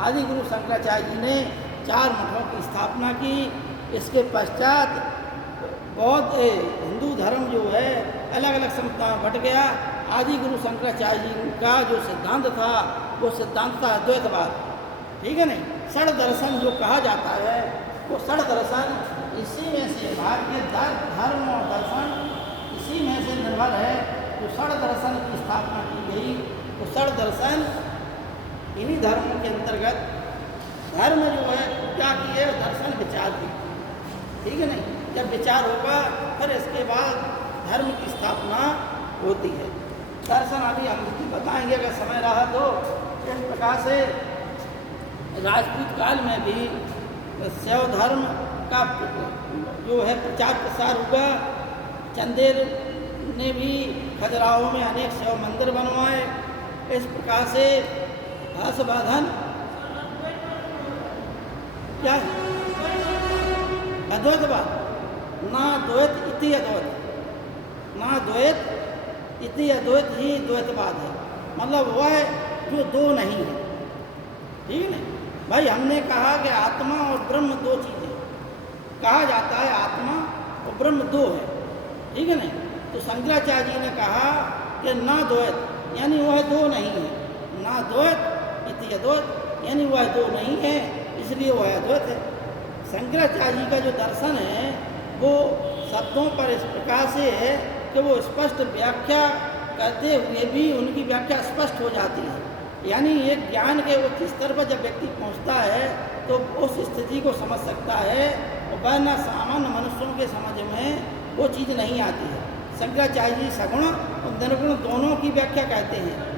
आदि गुरु शंकराचार्य जी ने 4 मठों की स्थापना की। इसके पश्चात बौद्ध हिंदू धर्म जो है अलग अलग संप्रदायों में बट गया। आदि गुरु शंकराचार्य जी का जो सिद्धांत था वो सिद्धांत था अद्वैतवाद। ठीक है नहीं, षड दर्शन जो कहा जाता है वो षड दर्शन इसी में से भारतीय धर्म और दर्शन इसी में से निर्भर है। जो षड दर्शन की स्थापना की गई, वो षड दर्शन इन्हीं धर्मों के अंतर्गत धर्म जो है क्या की है? दर्शन विचार की। ठीक है नहीं, जब विचार होगा फिर इसके बाद धर्म की स्थापना होती है। दर्शन अभी हम बताएंगे अगर समय रहा तो। इस प्रकार से राजपूत काल में भी शैव धर्म का जो है प्रचार प्रसार हुआ। चंदेल ने भी खजुराहो में अनेक शैव मंदिर बनवाए। इस प्रकार से हर्षवर्धन क्या है? अद्वैतवाद, ना द्वैत इति अद्वैत, ना द्वैत इति अद्वैत ही द्वैतवाद है। मतलब वह जो दो नहीं है। ठीक है ना भाई, हमने कहा कि आत्मा और ब्रह्म 2 चीज़ें कहा जाता है, आत्मा और ब्रह्म 2 है। ठीक है नहीं, तो शंकराचार्य जी ने कहा कि ना द्वैत यानी वह 2 नहीं है, ना द्वैत इति अद्वैत यानी वह 2 नहीं है, इसलिए वह अद्वैत है। शंकराचार्य जी का जो दर्शन है वो शब्दों पर इस प्रकार से है कि वो स्पष्ट व्याख्या करते हुए भी उनकी व्याख्या स्पष्ट हो जाती है। यानी एक ज्ञान के उच्च स्तर पर जब व्यक्ति पहुंचता है तो उस स्थिति को समझ सकता है, और वरना सामान्य मनुष्यों के समझ में वो चीज़ नहीं आती है। शंकराचार्य जी सगुण और निर्गुण दोनों की व्याख्या कहते हैं।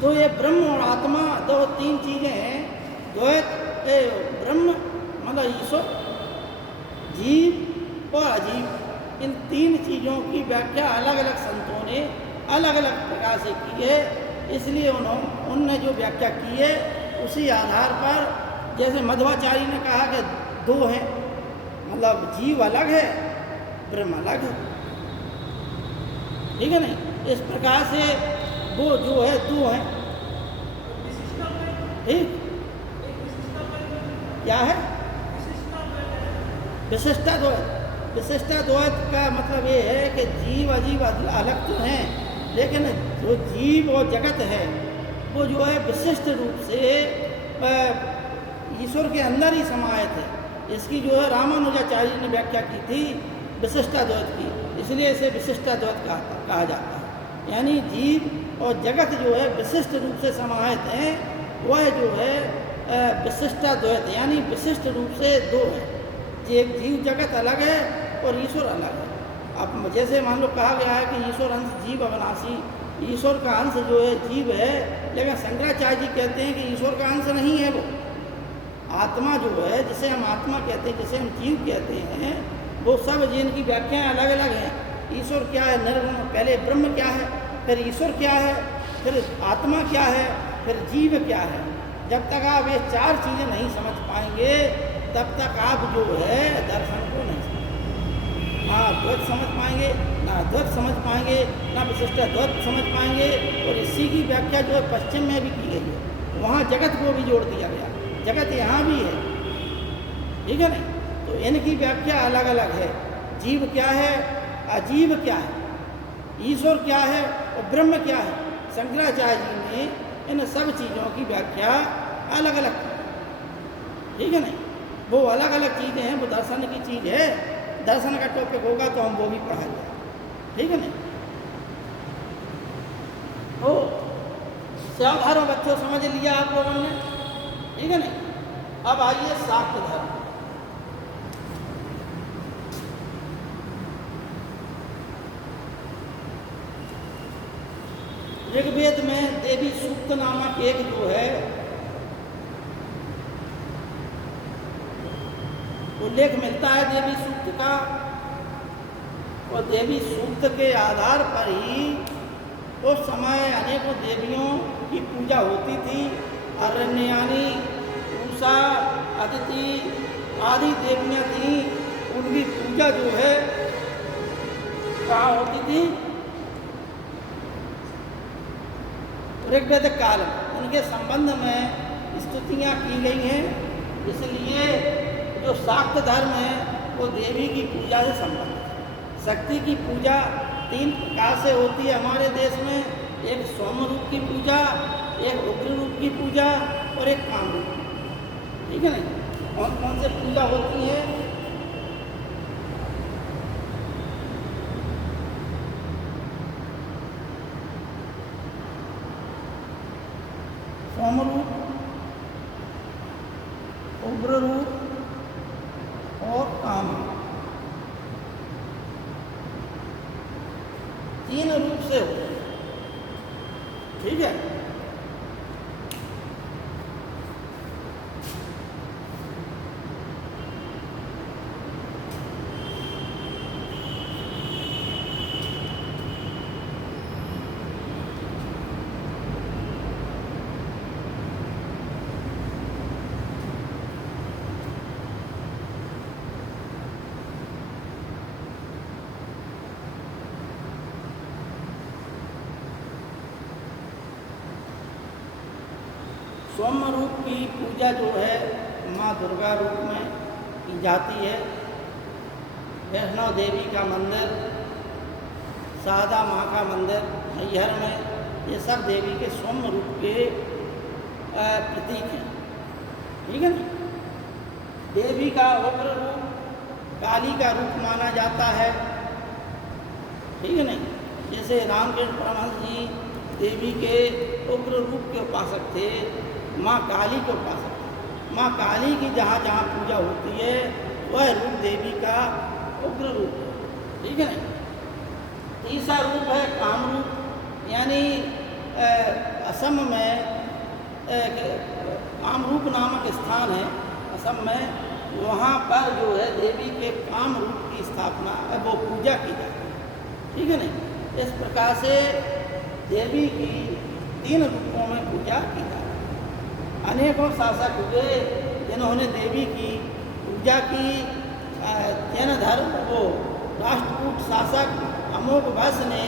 तो ये ब्रह्म और आत्मा 2-3 चीज़ें हैं। द्वैत ब्रह्म मतलब ईश्वर, जीव और अजीव, इन 3 चीज़ों की व्याख्या अलग अलग संतों ने अलग अलग प्रकार से की है। इसलिए उनने जो व्याख्या की है उसी आधार पर, जैसे मध्वाचार्य ने कहा कि 2 हैं, मतलब जीव अलग है, ब्रह्म अलग है। ठीक है नहीं, इस प्रकार से वो जो है 2 हैं। ठीक, क्या है विशिष्टा? 2 है। विशिष्टाद्वैत का मतलब ये है कि जीव अजीव अलग तो हैं, लेकिन जो जीव और जगत है वो जो है विशिष्ट रूप से ईश्वर के अंदर ही समाहित है। इसकी जो है रामानुजाचार्य ने व्याख्या की थी विशिष्टाद्वैत की, इसलिए इसे विशिष्टाद्वैत कहा जाता है। यानी जीव और जगत जो है विशिष्ट रूप से समाहित हैं, वह जो है विशिष्टाद्वैत यानी विशिष्ट रूप से दो है। एक जीव जगत अलग है और ईश्वर अलग है। अब जैसे मान लो कहा गया है कि ईश्वर अंश जीव अविनाशी, ईश्वर का अंश जो है जीव है, लेकिन शंकराचार्य जी कहते हैं कि ईश्वर का अंश नहीं है वो। आत्मा जो है, जिसे हम आत्मा कहते हैं, जिसे हम जीव कहते हैं, वो सब जिनकी व्याख्याएं अलग अलग हैं। ईश्वर क्या है, निर्गुण, पहले ब्रह्म क्या है, फिर ईश्वर क्या है, फिर आत्मा क्या है, फिर जीव क्या है। जब तक आप ये चार चीज़ें नहीं समझ पाएंगे तब तक आप जो है दर्शन को नहीं समझ, ना द्वैत समझ पाएंगे, ना अद्वैत समझ पाएंगे, ना विशिष्टाद्वैत समझ पाएंगे। और इसी की व्याख्या जो है पश्चिम में भी की गई है, वहाँ जगत को भी जोड़ दिया गया, जगत यहाँ भी है, ठीक है ना। तो इनकी व्याख्या अलग अलग है। जीव क्या है, अजीव क्या है, ईश्वर क्या है और ब्रह्म क्या है। शंकराचार्य जी ने इन सब चीज़ों की व्याख्या अलग अलग की, ठीक है ना। वो अलग अलग चीज़ें हैं, वो दर्शन की चीज़ है। दर्शन का टॉपिक होगा तो हम वो भी पढ़ाएंगे, ठीक है ना। तो साधारण बच्चों समझ लिया आप लोगों ने, ठीक है ना। अब आइए शाक्त धर्म। ऋग्वेद में देवी सूक्त नामक एक जो है उल्लेख मिलता है देवी सूक्त का, और देवी सूक्त के आधार पर ही उस समय अनेकों देवियों की पूजा होती थी। अरण्यानी, उषा, अदिति आदि देवियाँ थीं, उनकी पूजा जो है कहाँ होती थी, ऋग्वेदिक काल में। उनके संबंध में स्तुतियाँ की गई हैं। इसलिए जो शाक्त धर्म है वो देवी की पूजा से संबंधित है। शक्ति की पूजा तीन प्रकार से होती है हमारे देश में, एक सौम्य रूप की पूजा, एक उग्र रूप की पूजा और एक काम रूप की, ठीक है ना। कौन कौन से पूजा होती है, सौम्य रूप, उग्र रूप और काम रूप, तीन रूप से होते हैं, ठीक है। सौम्य रूप की पूजा जो है माँ दुर्गा रूप में की जाती है। वैष्णो देवी का मंदिर, शारदा माँ का मंदिर मैहर में, ये सब देवी के सौम्य रूप के प्रतीक हैं, ठीक है ना। देवी का उग्र रूप काली का रूप माना जाता है, ठीक है ना। जैसे रामकृष्ण परमहंस जी देवी के उग्र रूप के उपासक थे, माँ काली के उपासक थे। माँ काली की जहाँ जहाँ पूजा होती है वह रूप देवी का उग्र रूप है, ठीक है ना। तीसरा रूप है काम रूप, यानी असम में कामरूप नामक स्थान है असम में, वहाँ पर जो है देवी के काम रूप की स्थापना वो पूजा की जाती है, ठीक है ना। इस प्रकार से देवी की तीन रूपों में पूजा की जाती है। अनेकों शासक हुए जिन्होंने देवी की पूजा की। जैन धर्म को राष्ट्रकूट शासक अमोघवर्ष ने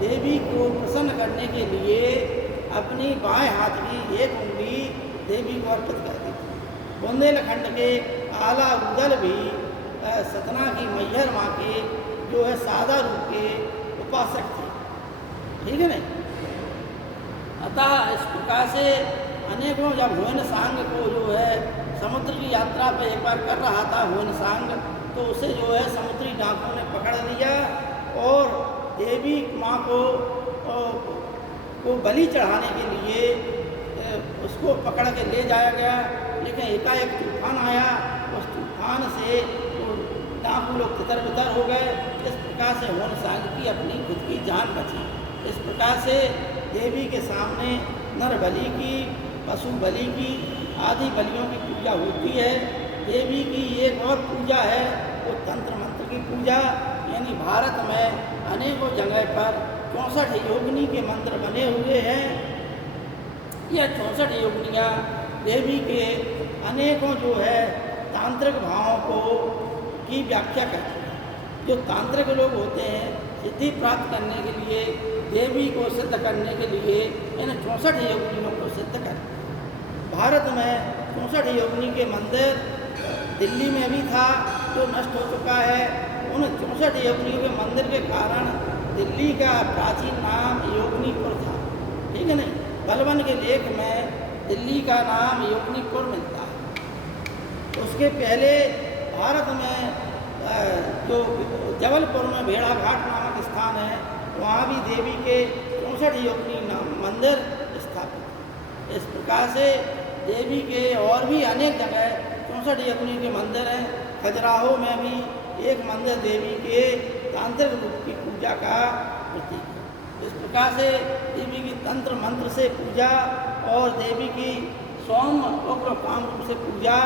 देवी को प्रसन्न करने के लिए अपनी बाएं हाथ की एक उंगली देवी को अर्पित कर दी थी। बुंदेलखंड के आला उदल भी सतना की मैहर माँ के जो है सादा रूप के उपासक थे, ठीक है नहीं। अतः इस प्रकार से अनेकों, जब ह्वेनसांग को जो है समुद्र की यात्रा पर एक बार कर रहा था ह्वेनसांग, तो उसे जो है समुद्री डाकुओं ने पकड़ लिया और देवी माँ को बलि चढ़ाने के लिए उसको पकड़ के ले जाया गया। लेकिन एकाएक तूफान आया, उस तूफान से वो डाकू लोग तितर बितर हो गए। इस प्रकार से ह्वेनसांग की अपनी खुद की जान बची। इस प्रकार से देवी के सामने नर बलि की, पशु बलि की, आदि बलियों की पूजा होती है। देवी की एक और पूजा है वो तंत्र मंत्र की पूजा, यानी भारत में अनेकों जगह पर 64 योगिनी के मंत्र बने हुए हैं। यह 64 योगिनियाँ देवी के अनेकों जो है तांत्रिक भावों की व्याख्या करते हैं। जो तांत्रिक लोग होते हैं सिद्धि प्राप्त करने के लिए, देवी को सिद्ध करने के लिए इन 64 योगिनियों को सिद्ध करते हैं। भारत में 64 योगिनी के मंदिर दिल्ली में भी था जो नष्ट हो चुका है। उन 64 योगिनियों के मंदिर के कारण दिल्ली का प्राचीन नाम योगिनीपुर था, ठीक है नहीं। बलवन के लेख में दिल्ली का नाम योगिनीपुर मिलता है। उसके पहले भारत में जो जबलपुर में भेड़ाघाट नामक स्थान है, वहाँ भी देवी के 64 योगिनी मंदिर स्थापित है। इस प्रकार से देवी के और भी अनेक जगह 64 योगिनी के मंदिर हैं। खजुराहो में भी एक मंदिर देवी के तांत्रिक रूप की पूजा का प्रतीक है। इस प्रकार से देवी की तंत्र मंत्र से पूजा और देवी की सौम्य उग्र काम रूप से पूजा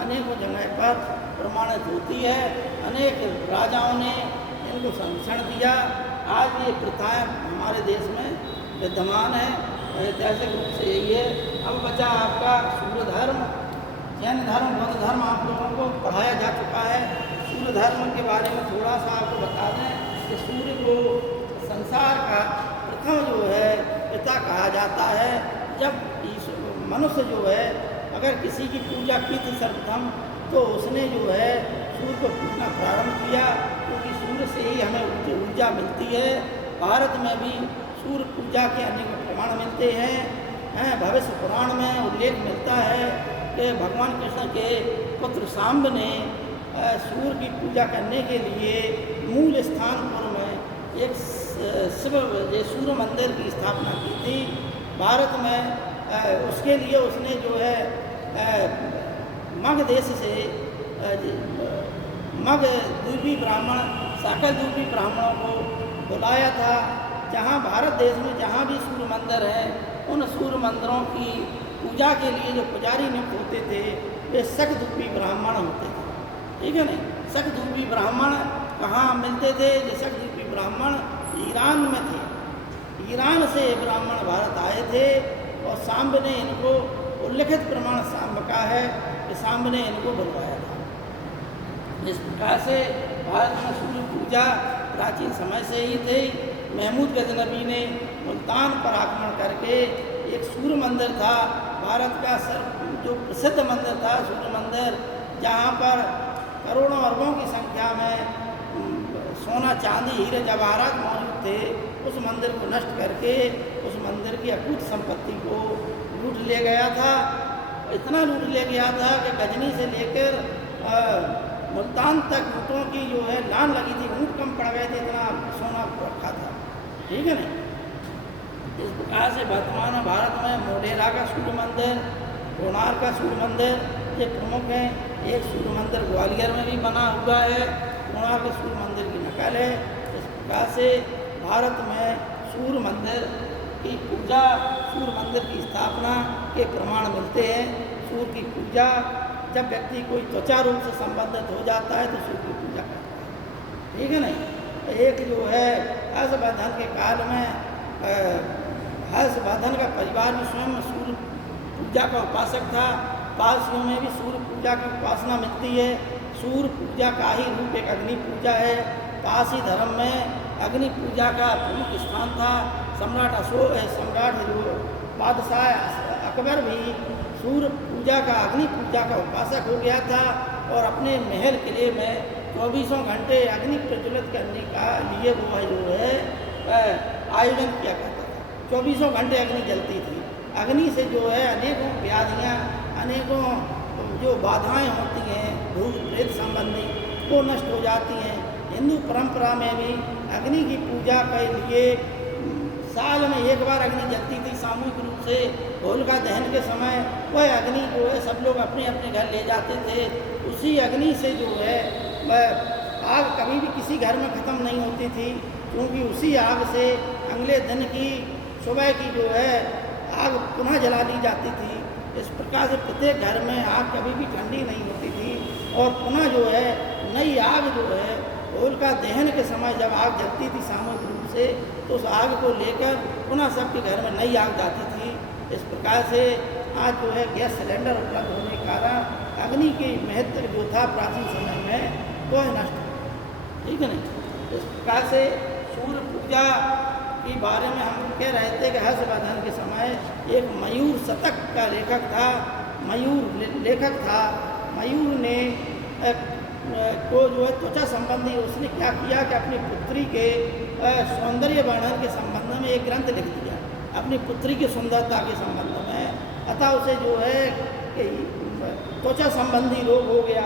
अनेकों जगह पर प्रमाणित होती है। अनेक राजाओं ने इनको संरक्षण दिया। आज ये प्रथाएँ हमारे देश में विद्यमान है, ऐतिहासिक रूप से यही है। अब बचा आपका सूर्य धर्म, जैन धर्म, बौद्ध धर्म आप लोगों को पढ़ाया जा चुका है। सूर्य धर्म के बारे में थोड़ा सा आपको बता दें कि सूर्य को संसार का प्रथम जो है पिता कहा जाता है। जब मनुष्य जो है अगर किसी की पूजा की थी सर्वप्रथम, तो उसने जो है सूर्य को पूजना प्रारंभ किया, क्योंकि सूर्य से ही हमें ऊर्जा मिलती है। भारत में भी सूर्य पूजा के अनेक प्रमाण मिलते हैं। भविष्य पुराण में उल्लेख मिलता है कि भगवान कृष्ण के पुत्र सांब ने सूर्य की पूजा करने के लिए मूल स्थानपुर में एक सूर्य मंदिर की स्थापना की थी। भारत में उसके लिए उसने जो है मगध देश से मगधद्वीपी ब्राह्मण, शाकलद्वीपी ब्राह्मणों को बुलाया था। जहाँ भारत देश में जहाँ भी सूर्य मंदिर है, उन सूर्य मंदिरों की पूजा के लिए जो पुजारी नियुक्त होते थे वे शकद्वीपी ब्राह्मण होते थे, ठीक है नहीं। शकद्वीपी ब्राह्मण कहाँ मिलते थे? जो शकद्वीपी ब्राह्मण ईरान में थे। ईरान से ब्राह्मण भारत आए थे और सांब ने इनको, उल्लिखित प्रमाण सांब का है कि सांब ने इनको बुलवाया था। इस प्रकार से भारत में सूर्य पूजा प्राचीन समय से ही थी। महमूद गजनबी ने मुल्तान पर आक्रमण करके एक सूर्य मंदिर था, भारत का जो प्रसिद्ध मंदिर था सूर्य मंदिर, जहाँ पर करोड़ों अरबों की संख्या में सोना चांदी हीरे जवाहरात मौजूद थे, उस मंदिर को नष्ट करके उस मंदिर की अकूत संपत्ति को लूट ले गया था। इतना लूट ले गया था कि गजनी से लेकर मुल्तान तक ऊँटों की जो है लान लगी थी, ऊँट कम पड़ गए थे, इतना सोना रखा था, ठीक है नहीं। इस प्रकार से वर्तमान में भारत में मोढेरा का सूर्य मंदिर, कोणार्क का सूर्य मंदिर ये प्रमुख हैं। एक सूर्य मंदिर ग्वालियर में भी बना हुआ है, कोणार्क सूर्य मंदिर की नकल है। इस प्रकार से भारत में सूर्य मंदिर की पूजा, सूर्य मंदिर की स्थापना के प्रमाण मिलते हैं। सूर्य की पूजा जब व्यक्ति कोई त्वचा रोग से संबंधित हो जाता है तो सूर्य की पूजा करता है, ठीक है नहीं। एक जो है हर्षवर्धन के काल में हर्षवर्धन का परिवार भी स्वयं सूर्य पूजा का उपासक था। पारसियों में भी सूर्य पूजा की उपासना मिलती है। सूर्य पूजा का ही रूप एक अग्नि पूजा है। पारसी धर्म में अग्नि पूजा का प्रमुख स्थान था। सम्राट जो बादशाह अकबर भी सूर्य पूजा का, अग्नि पूजा का उपासक हो गया था और अपने महल किले में 24 घंटे अग्नि प्रज्वलित करने का लिए वो है जो है आयोजन किया करता था। 24 घंटे अग्नि जलती थी। अग्नि से जो है अनेकों व्याधियाँ, अनेकों जो बाधाएं होती हैं भूत प्रेत संबंधी, वो नष्ट हो जाती हैं। हिंदू परंपरा में भी अग्नि की पूजा के लिए साल में एक बार अग्नि जलती थी सामूहिक रूप से। होलिका दहन के समय वह अग्नि जो है सब लोग अपने अपने घर ले जाते थे। उसी अग्नि से जो है वह आग कभी भी किसी घर में ख़त्म नहीं होती थी, क्योंकि उसी आग से अगले दिन की सुबह की जो है आग पुनः जला ली जाती थी। इस प्रकार से प्रत्येक घर में आग कभी भी ठंडी नहीं होती थी और पुनः जो है नई आग जो है होलिका दहन के समय जब आग जलती थी सामूहिक रूप से, तो उस आग को लेकर पुनः सबके घर में नई आग जाती थी। इस प्रकार से आज जो है गैस सिलेंडर उपलब्ध होने के कारण अग्नि के महत्व जो था प्राचीन समय में वो है नष्ट, ठीक है नहीं। इस प्रकार से सूर्य पूजा के बारे में हम कह रहे थे कि हर्षवर्धन के समय एक मयूर शतक का लेखक था, मयूर ने को जो है त्वचा संबंधी उसने क्या किया कि अपनी पुत्री के सौंदर्य वर्णन के संबंध में एक ग्रंथ लिख दिया, अपनी पुत्री की सुंदरता के संबंध में। अतः उसे जो है कि त्वचा संबंधी रोग हो गया।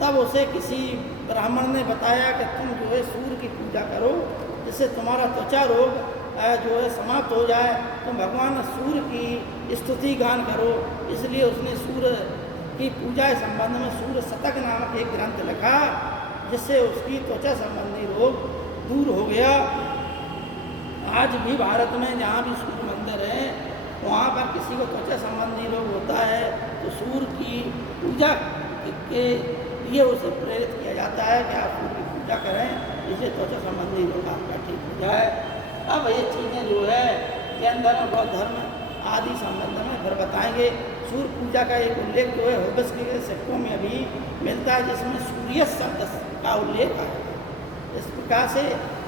तब उसे किसी ब्राह्मण ने बताया कि तुम जो है सूर्य की पूजा करो, जिससे तुम्हारा त्वचा रोग जो है समाप्त हो जाए। तुम भगवान सूर्य की स्तुति गान करो। इसलिए उसने सूर्य की पूजा के संबंध में सूर्य शतक नामक एक ग्रंथ लिखा, जिससे उसकी त्वचा संबंधी रोग दूर हो गया। आज भी भारत में जहाँ भी सूर्य मंदिर है वहाँ पर किसी को त्वचा संबंधी रोग होता है तो सूर्य की पूजा के लिए उसे प्रेरित किया जाता है कि आप सूर्य की पूजा करें, इससे त्वचा संबंधी रोग आपका ठीक हो जाए। अब ये चीज़ें जो है जैन धर्म, बौद्ध धर्म आदि संबंध में फिर बताएंगे। सूर्य पूजा का एक उल्लेख जो है होबस के सिक्कों में अभी मिलता है, जिसमें सूर्य शब्द का उल्लेख है। इस प्रकार से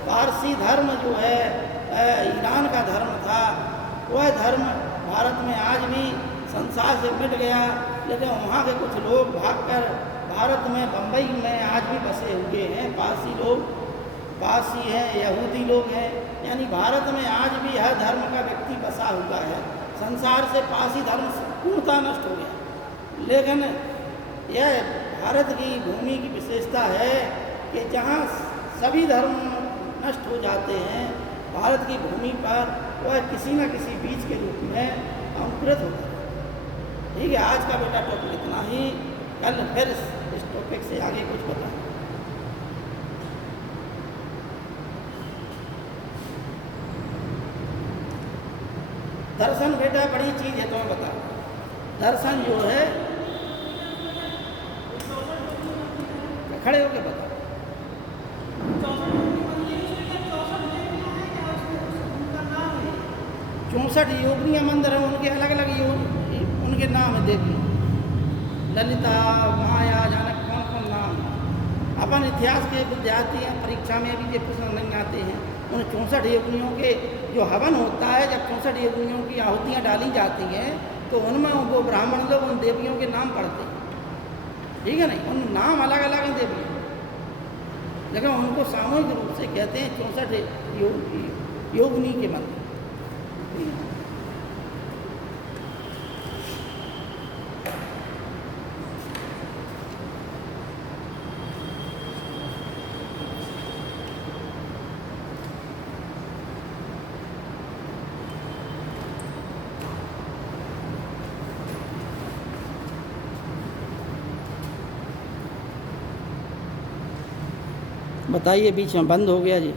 पारसी धर्म जो है ईरान का धर्म था, वह धर्म भारत में आज भी संसार से मिट गया, लेकिन वहाँ के कुछ लोग भागकर भारत में बम्बई में आज भी बसे हुए हैं। पारसी लोग, पारसी हैं, यहूदी लोग हैं, यानी भारत में आज भी हर धर्म का व्यक्ति बसा हुआ है। संसार से पारसी धर्म पूर्णतः नष्ट हो गया, लेकिन यह भारत की भूमि की विशेषता है कि जहाँ सभी धर्म नष्ट हो जाते हैं, भारत की भूमि पर वह किसी न किसी बीज के रूप में अंकुरित होता है। ठीक है, आज का बेटा टॉपिक इतना ही। कल फिर इस टॉपिक से आगे कुछ बताएं। दर्शन बेटा बड़ी चीज़ है, तुम्हें बता। दर्शन जो है खड़े होके बता। 64 योगिनी मंदिर हैं, उनके अलग अलग उनके नाम है। देवी, ललिता, माया, जाने कौन कौन नाम है। अपन इतिहास के विद्यार्थी हैं, परीक्षा में भी ये प्रश्न नहीं आते हैं। उन 64 योगिनियों के जो हवन होता है, जब 64 योगिनियों की आहुतियाँ डाली जाती हैं तो उनमें वो ब्राह्मण लोग उन देवियों के नाम पढ़ते हैं, ठीक है नहीं। उन नाम अलग अलग हैं देवियों, लेकिन उनको सामूहिक रूप से कहते हैं 64 योगिनी के मंदिर। बताइए, बीच में बंद हो गया जी।